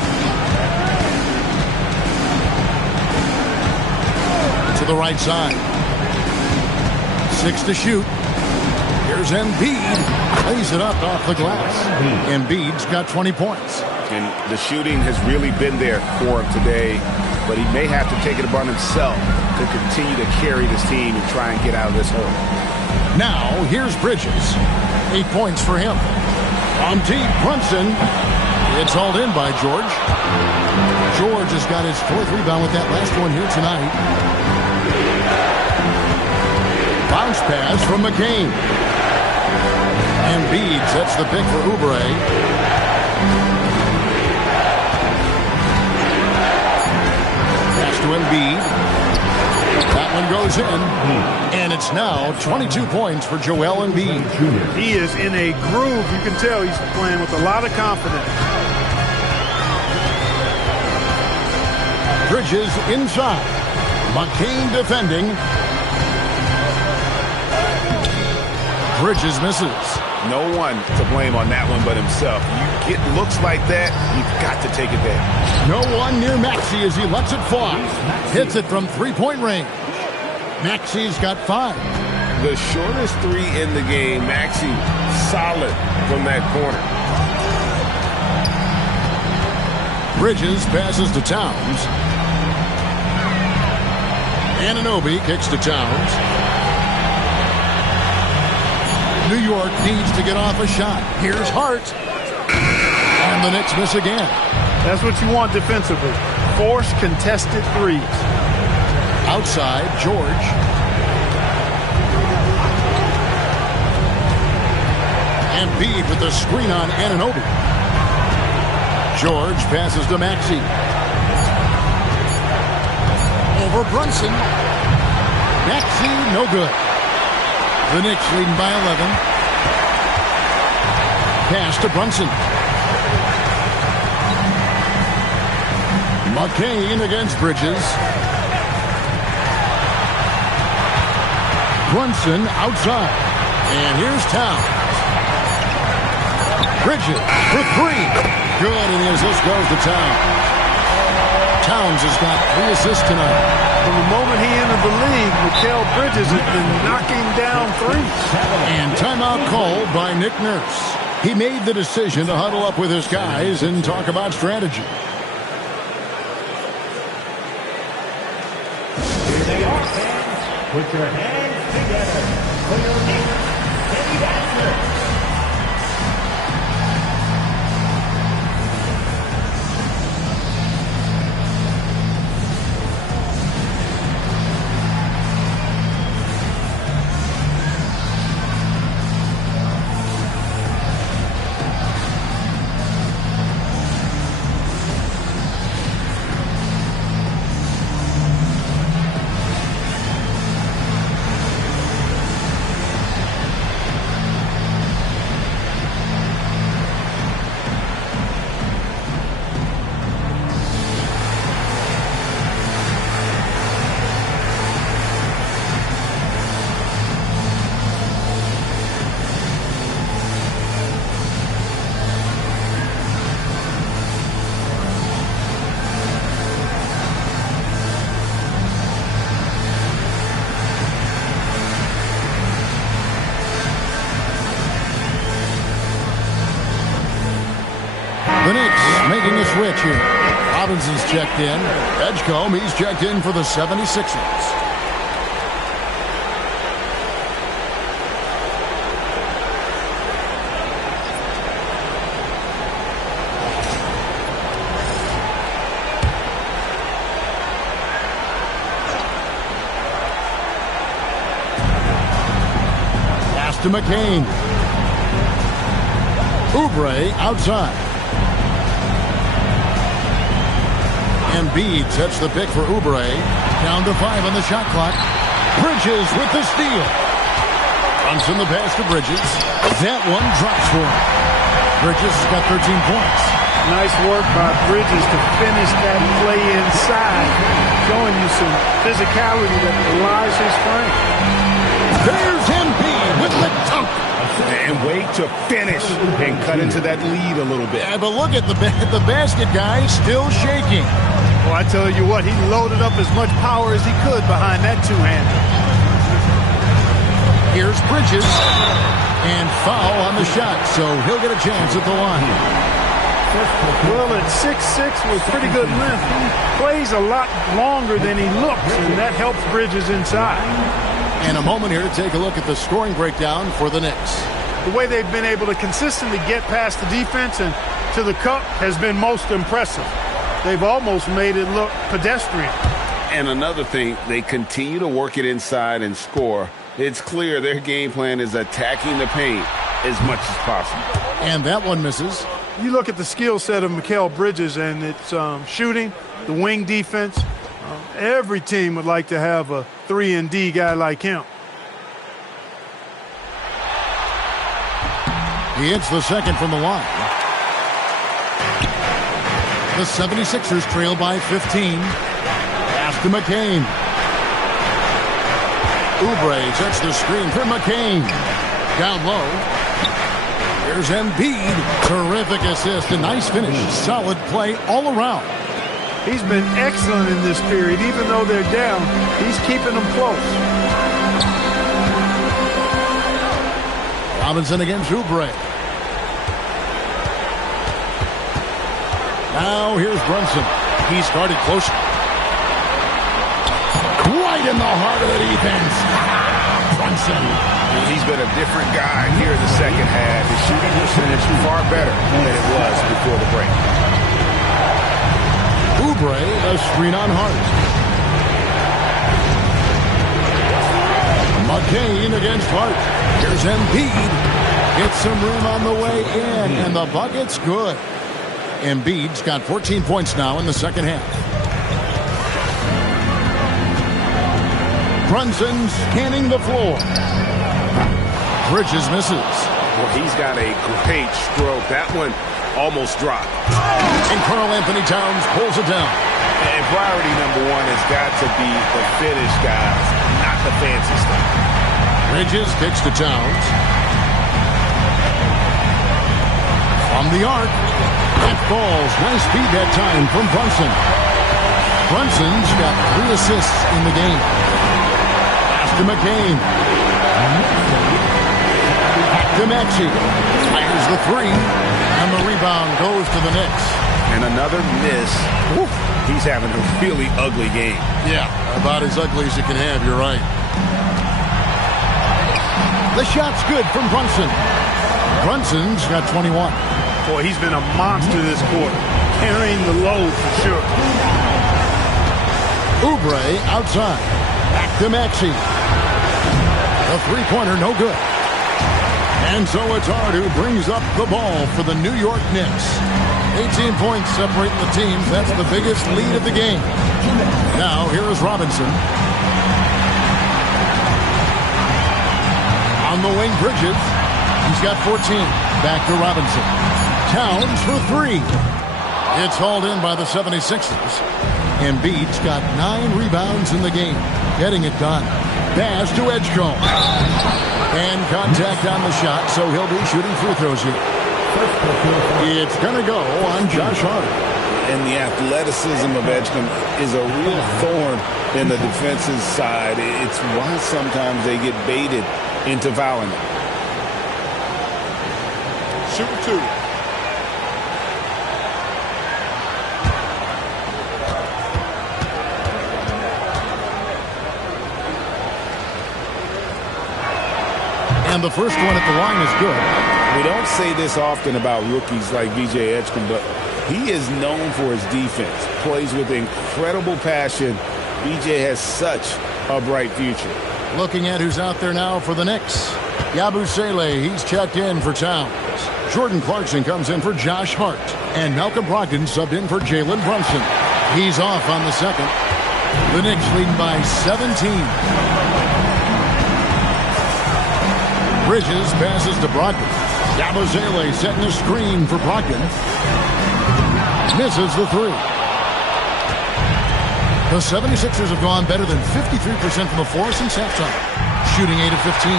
To the right side. 6 to shoot. Here's Embiid. Lays it up off the glass. Embiid's got 20 points. And the shooting has really been there for him today, but he may have to take it upon himself to continue to carry this team and try and get out of this hole. Now, here's Bridges. 8 points for him. On deep, Brunson. It's hauled in by George. George has got his 4th rebound with that last one here tonight. Bounce pass from McCain. Embiid sets the pick for Oubre. Pass to Embiid. That one goes in. And it's now 22 points for Joel Embiid. He is in a groove. You can tell he's playing with a lot of confidence. Bridges inside. McCain defending. Bridges misses. No one to blame on that one but himself. You get looks like that, you've got to take advantage. No one near Maxey as he lets it fly. Hits it from three-point range. Maxey's got 5. The shortest 3 in the game. Maxey solid from that corner. Bridges passes to Towns. Anunoby kicks to Towns. New York needs to get off a shot. Here's Hart. And the Knicks miss again. That's what you want defensively. Force contested threes. Outside, George. Embiid with the screen on Anunoby. George passes to Maxey. over Brunson. Maxey, no good. The Knicks leading by 11. Pass to Brunson. McCain against Bridges. Brunson outside. And here's Towns. Bridges for three. Good, and as this goes to Towns. Towns has got 3 assists tonight. From the moment he entered the league, Mikal Bridges has been knocking down threes. And timeout called by Nick Nurse. He made the decision to huddle up with his guys and talk about strategy. Here they are, fans. Put your hands together for your Knicks City Dancers. The Knicks making a switch here. Robinson's checked in. Edgecombe, he's checked in for the 76ers. Pass to McCain. Oubre outside. Embiid sets the pick for Oubre. Down to 5 on the shot clock. Bridges with the steal. Brunson the pass to Bridges. That one drops for him. Bridges has got 13 points. Nice work by Bridges to finish that play inside, showing you some physicality that belies his strength. There's Embiid with the dunk. And wait to finish and cut into that lead a little bit. Yeah, but look at the basket guy still shaking. Well, I tell you what, he loaded up as much power as he could behind that two-hander. Here's Bridges. And foul on the shot, so he'll get a chance at the line. Well, at 6'6" with pretty good length, he plays a lot longer than he looks, and that helps Bridges inside. And a moment here to take a look at the scoring breakdown for the Knicks. The way they've been able to consistently get past the defense and to the cup has been most impressive. They've almost made it look pedestrian. And another thing, they continue to work it inside and score. It's clear their game plan is attacking the paint as much as possible. And that one misses. You look at the skill set of Mikal Bridges, and it's shooting, the wing defense. Every team would like to have a 3-and-D guy like him. He hits the second from the line. The 76ers trail by 15. Pass to McCain. Oubre sets the screen for McCain. Down low. Here's Embiid. Terrific assist. A nice finish. Solid play all around. He's been excellent in this period. Even though they're down, he's keeping them close. Robinson against Oubre. Now here's Brunson. He's guarded closer. Right in the heart of the defense. Brunson. He's been a different guy here in the second half. His shooting percentage far better than it was before the break. Oubre, a screen on Hart. McCain against Hart. Here's Embiid. Gets some room on the way in, and the bucket's good. Embiid's got 14 points now in the second half. Brunson scanning the floor. Bridges misses. Well, he's got a great stroke. That one almost dropped. And Karl Anthony Towns pulls it down. And priority number one has got to be the finish, guys, not the fancy stuff. Bridges kicks to Towns. From the arc. That falls. Nice feed that time from Brunson. Brunson's got 3 assists in the game. Pass to McCain. Back to Maxey. Fires the 3. And the rebound goes to the Knicks. And another miss. Woo. He's having a really ugly game. Yeah, about as ugly as you can have, you're right. The shot's good from Brunson. Brunson's got 21. Boy, he's been a monster this quarter, carrying the load for sure. Oubre outside. Back to Maxey. The three-pointer, no good. And so it's Hart who brings up the ball for the New York Knicks. 18 points separating the teams. That's the biggest lead of the game. Now, here is Robinson. On the wing, Bridges. He's got 14. Back to Robinson. Towns for 3. It's hauled in by the 76ers. Embiid's got 9 rebounds in the game. Getting it done. Pass to Edgecombe. And contact on the shot, so he'll be shooting free throws here. It's going to go on Josh Hart. And the athleticism of Edgecombe is a real thorn in the defensive side. It's why sometimes they get baited into fouling him. Shooting 2. And the first one at the line is good. We don't say this often about rookies like V.J. Edgecombe, but he is known for his defense. Plays with incredible passion. V.J. has such a bright future. Looking at who's out there now for the Knicks. Yabusele, he's checked in for Towns. Jordan Clarkson comes in for Josh Hart. And Malcolm Brogdon subbed in for Jalen Brunson. He's off on the second. The Knicks leading by 17. Bridges passes to Brogdon. Yabusele setting a screen for Brogdon. Misses the 3. The 76ers have gone better than 53% from the floor since halftime, shooting 8 of 15.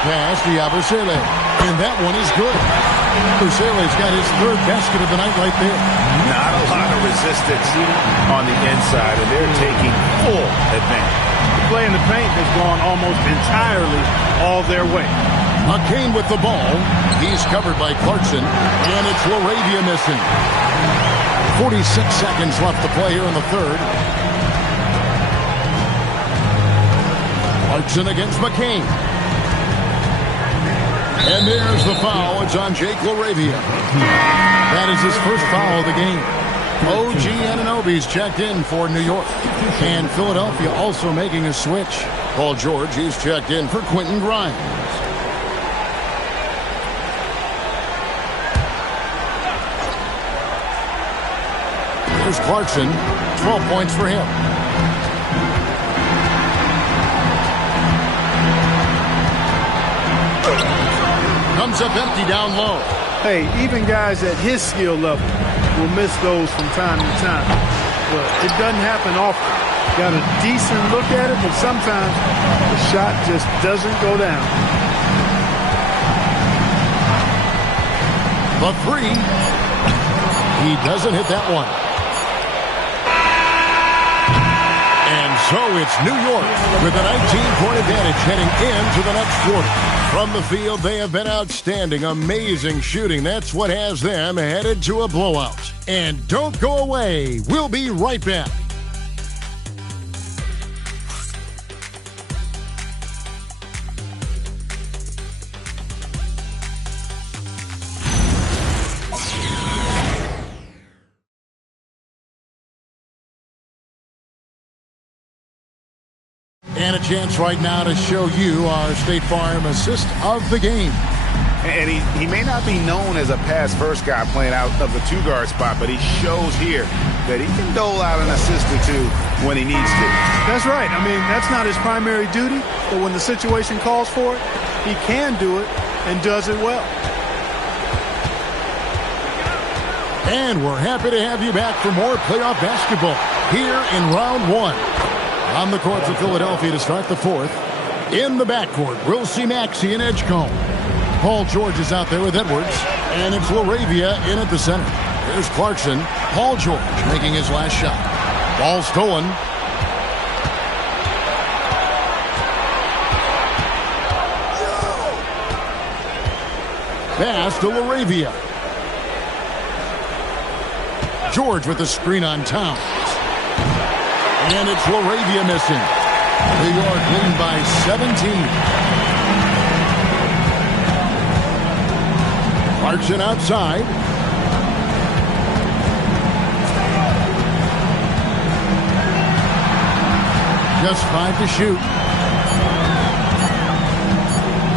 Pass to Yabusele, and that one is good. Yabusele's got his 3rd basket of the night right there. Not a lot of resistance on the inside, and they're taking full advantage. The play in the paint has gone almost entirely all their way. McCain with the ball. He's covered by Clarkson, and it's LaRavia missing. 46 seconds left to play here in the 3rd. Clarkson against McCain. And there's the foul. It's on Jake LaRavia. That is his first foul of the game. OG Anunoby's checked in for New York. And Philadelphia also making a switch. Paul George, he's checked in for Quentin Grimes. Here's Clarkson. 12 points for him. Comes up empty down low. Hey, even guys at his skill level will miss those from time to time. But it doesn't happen often. Got a decent look at it, but sometimes the shot just doesn't go down. The 3. He doesn't hit that one. And so it's New York with a 19-point advantage heading into the next quarter. From the field, they have been outstanding, amazing shooting. That's what has them headed to a blowout. And don't go away. We'll be right back. And a chance right now to show you our State Farm assist of the game. And he may not be known as a pass-first guy playing out of the two-guard spot, but he shows here that he can dole out an assist or two when he needs to. That's right. I mean, that's not his primary duty, but when the situation calls for it, he can do it and does it well. And we're happy to have you back for more playoff basketball here in round one. On the court for Philadelphia to start the fourth. In the backcourt, we'll see Maxey and Edgecombe. Paul George is out there with Edwards, and it's LaRavia in at the center. Here's Clarkson. Paul George making his last shot. Ball stolen. Pass to LaRavia. George with the screen on Towns. And it's LaRavia missing. New York leading by 17. Clarkson outside. Just 5 to shoot.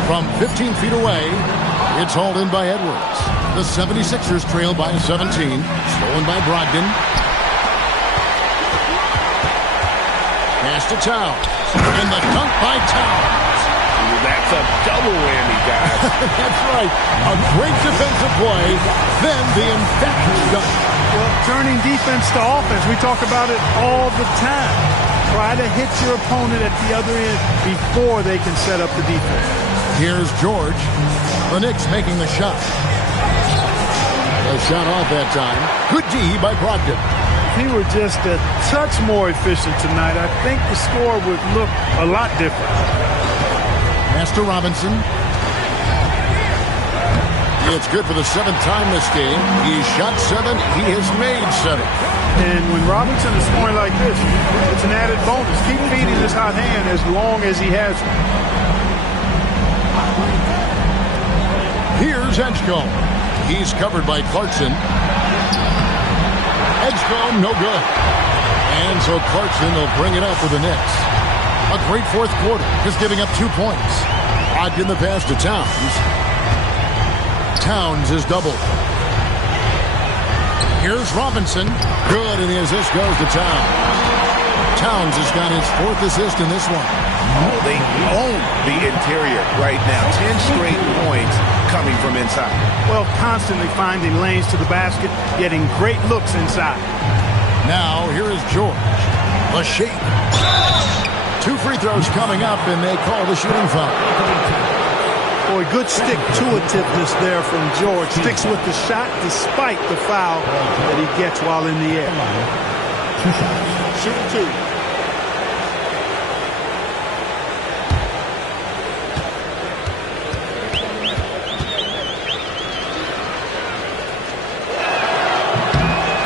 From 15 feet away, it's hauled in by Edwards. The 76ers trail by 17. Stolen by Brogdon. Pass to Towns. And the dunk by Towns. That's a double whammy, guys. That's right. A great defensive play, then the infectious dunk. Well, turning defense to offense, we talk about it all the time. Try to hit your opponent at the other end before they can set up the defense. Here's George. The Knicks making the shot. A shot off that time. Good D by Brogdon. If he were just a touch more efficient tonight, I think the score would look a lot different. Pass to Robinson. It's good for the 7th time this game. He shot 7. He has made 7. And when Robinson is scoring like this, it's an added bonus. Keep feeding this hot hand as long as he has it. Here's Edgecombe. He's covered by Clarkson. Edgecombe, no good. And so Clarkson will bring it up for the Knicks. A great fourth quarter, just giving up 2 points. Brogdon the pass to Towns. Towns is doubled. Here's Robinson. Good, and the assist goes to Towns. Towns has got his 4th assist in this one. Oh, they own the interior right now. 10 straight points coming from inside. Well, constantly finding lanes to the basket, getting great looks inside. Now, here is George. The shake. 2 free throws coming up, and they call the shooting foul. Boy, good stick-to-itiveness there from George. Sticks with the shot despite the foul that he gets while in the air. 2 shots. Shoot 2.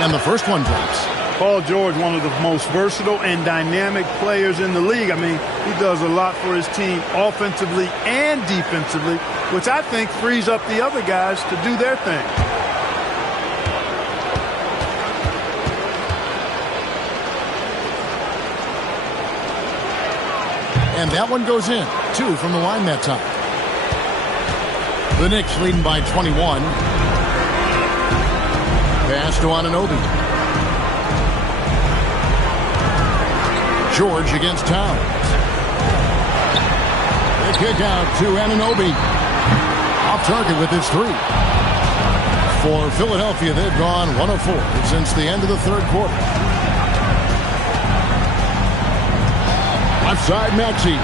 And the first one drops. Paul George, one of the most versatile and dynamic players in the league. I mean, he does a lot for his team offensively and defensively, which I think frees up the other guys to do their thing. And that one goes in. 2 from the line that time. The Knicks leading by 21. Pass to Anunoby. George against Towns. The kick out to Anunoby. Off target with his 3. For Philadelphia, they've gone 1 of 4 since the end of the 3rd quarter. Left side, Maxey.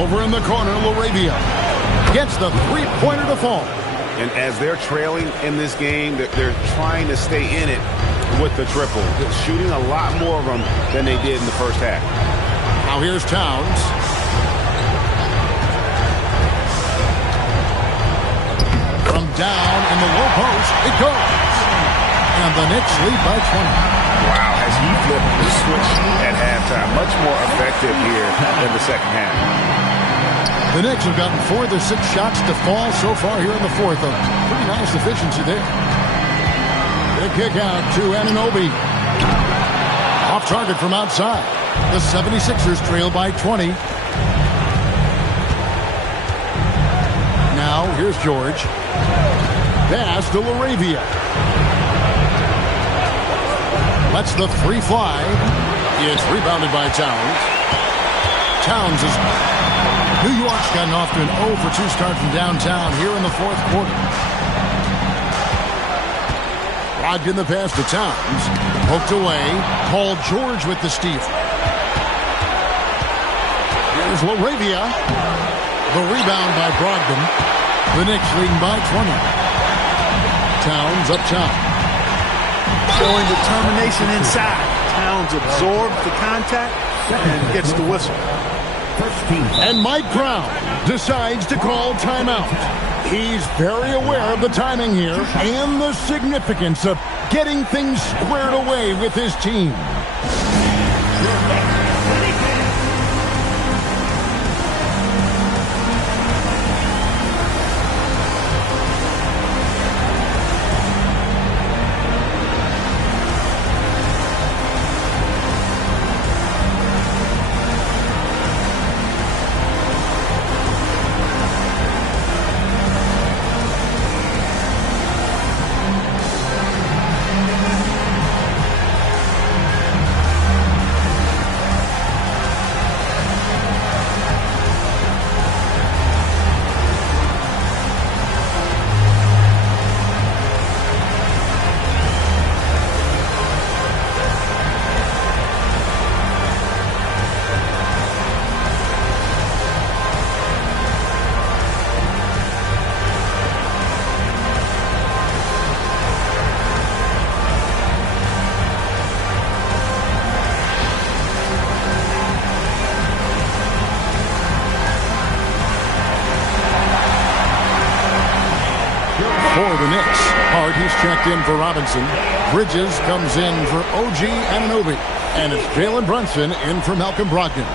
Over in the corner, LaRavia gets the 3-pointer to fall. And as they're trailing in this game, they're trying to stay in it with the triple. They're shooting a lot more of them than they did in the first half. Now here's Towns. From down in the low post, it goes. And the Knicks lead by 20. Wow, has he flipped the switch at halftime. Much more effective here in the second half. The Knicks have gotten 4 of their 6 shots to fall so far here in the 4th. A pretty nice efficiency there. The kick out to Anunoby. Off target from outside. The 76ers trail by 20. Now, here's George. Pass to LaRavia. Lets the three fly. It's rebounded by Towns. Towns is... New York's gotten off to an 0 for 2 start from downtown here in the fourth quarter. Brogdon the pass to Towns. Poked away. Paul George with the steal. Here's LaRavia. The rebound by Brogdon. The Knicks leading by 20. Towns up top. Showing determination inside. Towns absorbs the contact and gets the whistle. And Mike Brown decides to call timeout. He's very aware of the timing here and the significance of getting things squared away with his team. For the Knicks, Hart, he's checked in for Robinson. Bridges comes in for OG Anunoby. And it's Jalen Brunson in for Malcolm Brogdon.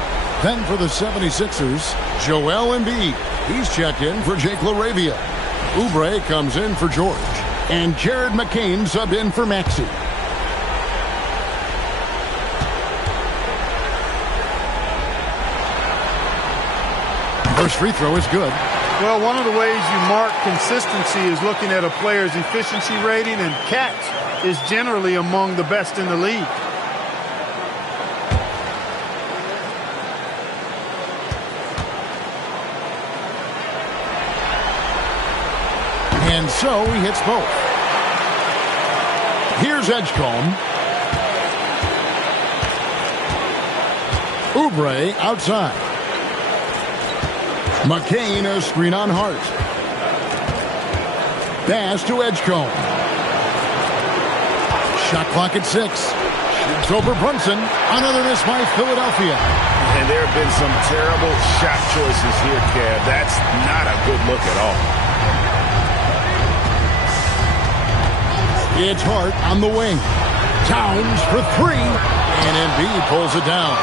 Then for the 76ers, Joel Embiid. He's checked in for Jake LaRavia. Oubre comes in for George. And Jared McCain subbed in for Maxey. First free throw is good. Well, one of the ways you mark consistency is looking at a player's efficiency rating, and catch is generally among the best in the league. And so he hits both. Here's Edgecombe. Oubre outside. McCain a screen on Hart. Pass to Edgecombe. Shot clock at 6. Shoots over Brunson. Another miss by Philadelphia. And there have been some terrible shot choices here, Kev. That's not a good look at all. It's Hart on the wing. Towns for 3. And Embiid pulls it down.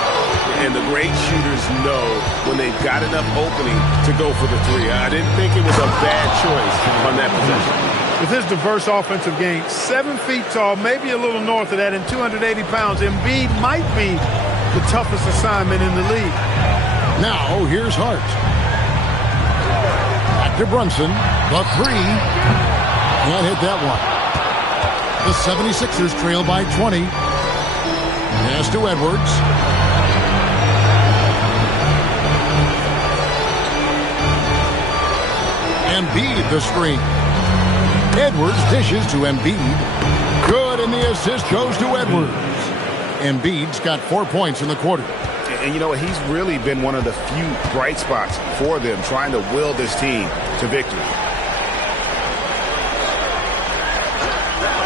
And the great shooters know when they've got enough opening to go for the 3. I didn't think it was a bad choice on that possession. With his diverse offensive game, 7 feet tall, maybe a little north of that, and 280 pounds, Embiid might be the toughest assignment in the league. Now, here's Hart. Back to Brunson. The 3. Can't hit that one. The 76ers trail by 20. Pass to Edwards. Embiid the screen. Edwards dishes to Embiid. Good, and the assist goes to Edwards. Embiid's got 4 points in the quarter. And you know what? He's really been one of the few bright spots for them, trying to will this team to victory.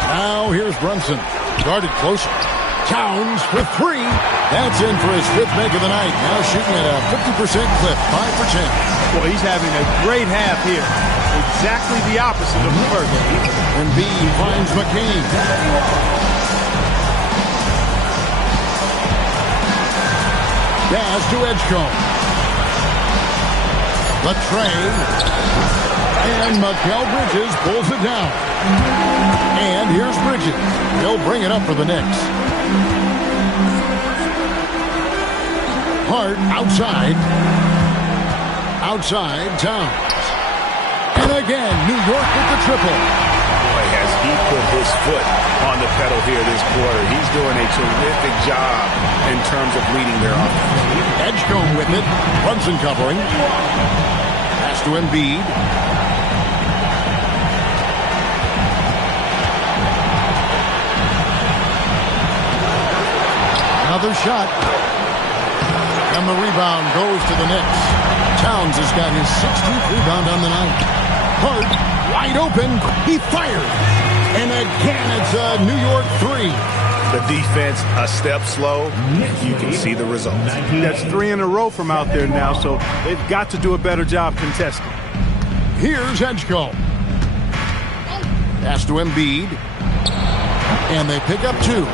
Now here's Brunson. Guarded closer. Towns for 3. That's in for his 5th make of the night. Now shooting at a 50% clip. 5 for 10. Well, he's having a great half here. Exactly the opposite of the first. Embiid finds McCain. Pass to Edgecombe. Latrey. And Mikal Bridges pulls it down. And here's Bridges. He'll bring it up for the Knicks. Hart outside. Outside Towns. And again. New York with the triple. Boy, has he put his foot on the pedal here this quarter. He's doing a terrific job in terms of leading their offense. Edgecombe with it. Brunson covering. Pass to Embiid. Another shot. And the rebound goes to the Knicks. Towns has got his 16th rebound on the night. Hart, wide open. He fired. And again, it's a New York 3. The defense a step slow. You can see the result. That's 3 in a row from out there now, so they've got to do a better job contesting. Here's Edgecombe. Pass to Embiid. And they pick up 2.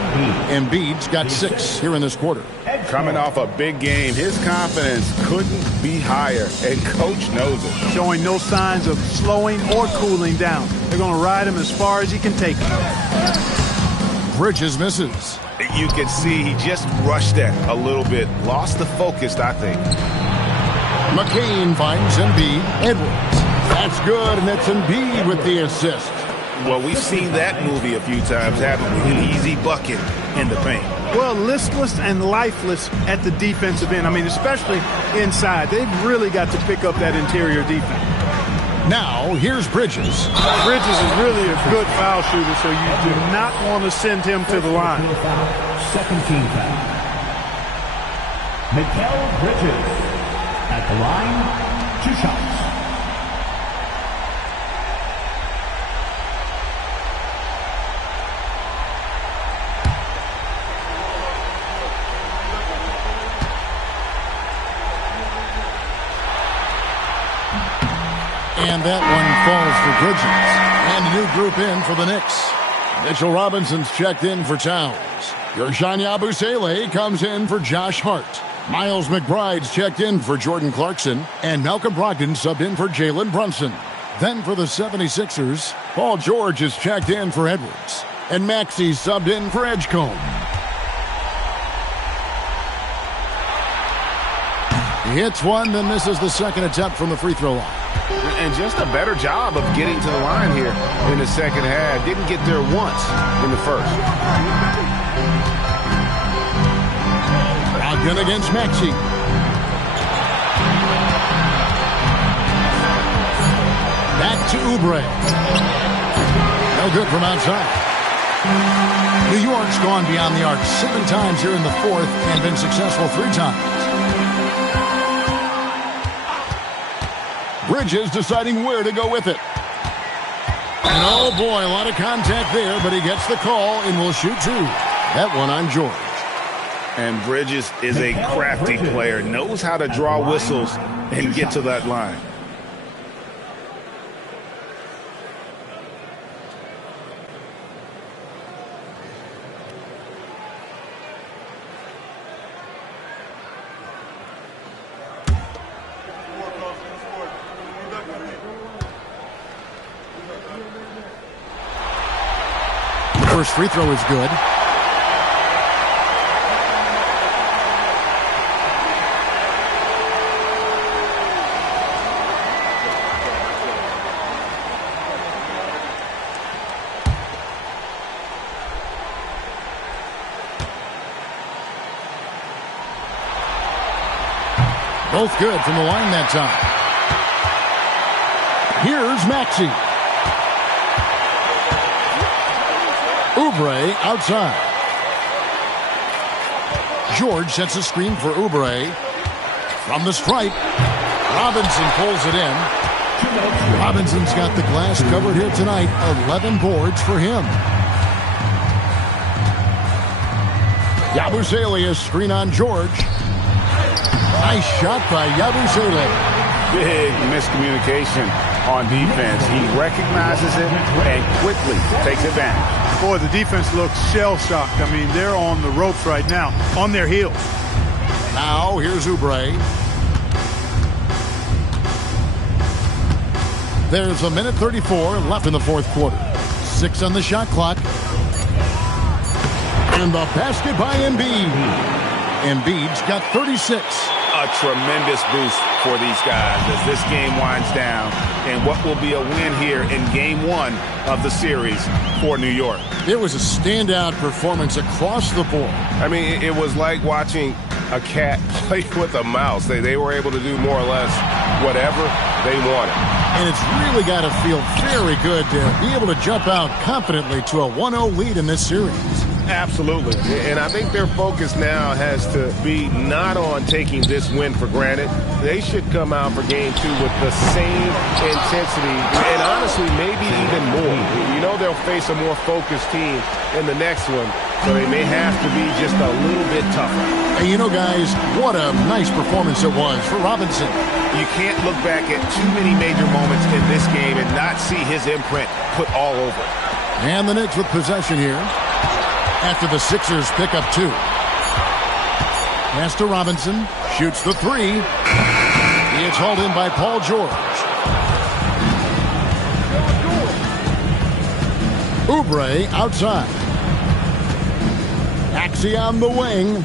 Embiid's got 6 here in this quarter. Coming off a big game, his confidence couldn't be higher, and Coach knows it. Showing no signs of slowing or cooling down. They're going to ride him as far as he can take him. Bridges misses. You can see he just rushed that a little bit. Lost the focus, I think. McCain finds Embiid. Edwards. That's good, and it's Embiid with the assist. Well, we've seen that movie a few times, haven't we? An easy bucket in the paint. Well, listless and lifeless at the defensive end. I mean, especially inside. They've really got to pick up that interior defense. Now, here's Bridges. Bridges is really a good foul shooter, so you do not want to send him to the line. Second team foul. Mikal Bridges at the line, 2 shots. And that one falls for Bridges. And a new group in for the Knicks. Mitchell Robinson's checked in for Towns. Gershon Yabusele comes in for Josh Hart. Miles McBride's checked in for Jordan Clarkson. And Malcolm Brogdon subbed in for Jalen Brunson. Then for the 76ers, Paul George is checked in for Edwards. And Maxey subbed in for Edgecombe. He hits one, then misses the second attempt from the free throw line. And just a better job of getting to the line here in the second half. Didn't get there once in the first. Brogdon against Maxey. Back to Oubre. No good from outside. New York's gone beyond the arc 7 times here in the fourth and been successful 3 times. Bridges deciding where to go with it. And oh boy, a lot of contact there, but he gets the call and will shoot 2. That one on George. And Bridges is a crafty player, knows how to draw whistles and get to that line. First free throw is good. Both good from the line that time. Here's Maxey. Oubre outside. George sets a screen for Oubre. From the stripe, Robinson pulls it in. Robinson's got the glass covered here tonight. 11 boards for him. Yabusele, a screen on George. Nice shot by Yabusele. Big miscommunication on defense. He recognizes it and quickly takes advantage. Boy, the defense looks shell-shocked. I mean, they're on the ropes right now, on their heels. Now, here's Oubre. There's a minute 34 left in the fourth quarter. 6 on the shot clock. And the basket by Embiid. Embiid's got 36. A a tremendous boost for these guys as this game winds down and what will be a win here in Game 1 of the series for New York. It was a standout performance across the board. I mean, it was like watching a cat play with a mouse. They were able to do more or less whatever they wanted. And it's really got to feel very good to be able to jump out confidently to a 1-0 lead in this series. Absolutely. And I think their focus now has to be not on taking this win for granted. They should come out for Game 2 with the same intensity and honestly maybe even more. You know they'll face a more focused team in the next one, so they may have to be just a little bit tougher. And you know, guys, what a nice performance it was for Robinson. You can't look back at too many major moments in this game and not see his imprint put all over it. And the Knicks with possession here after the Sixers pick up 2. Pass to Robinson. Shoots the 3. It's hauled in by Paul George. Oubre outside. Maxey on the wing.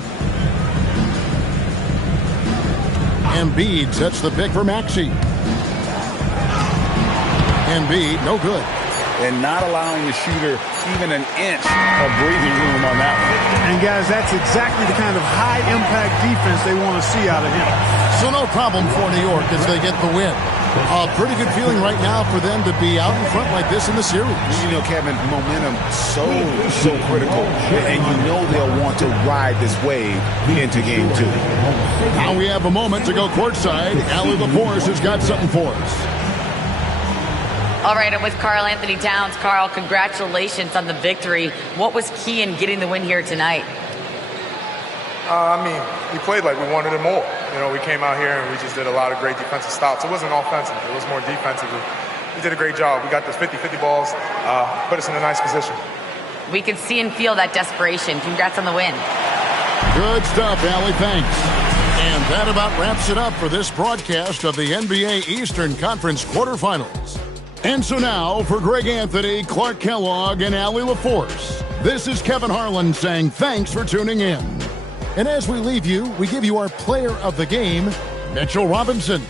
Embiid sets the pick for Maxey. Embiid, no good. And not allowing the shooter even an inch of breathing room on that one. And guys, that's exactly the kind of high-impact defense they want to see out of him. So no problem for New York as they get the win. A pretty good feeling right now for them to be out in front like this in the series. You know, Kevin, momentum so critical. And you know they'll want to ride this wave into Game 2. Now we have a moment to go courtside. Allie LaForce has got something for us. All right, I'm with Karl Anthony Towns. Karl, congratulations on the victory. What was key in getting the win here tonight? I mean, we played like we wanted it more. You know, we came out here and we just did a lot of great defensive stops. It wasn't offensive. It was more defensively. We did a great job. We got those 50-50 balls, put us in a nice position. We can see and feel that desperation. Congrats on the win. Good stuff, Allie. Thanks. And that about wraps it up for this broadcast of the NBA Eastern Conference quarterfinals. And so now, for Greg Anthony, Clark Kellogg, and Allie LaForce, this is Kevin Harlan saying thanks for tuning in. And as we leave you, we give you our player of the game, Mitchell Robinson.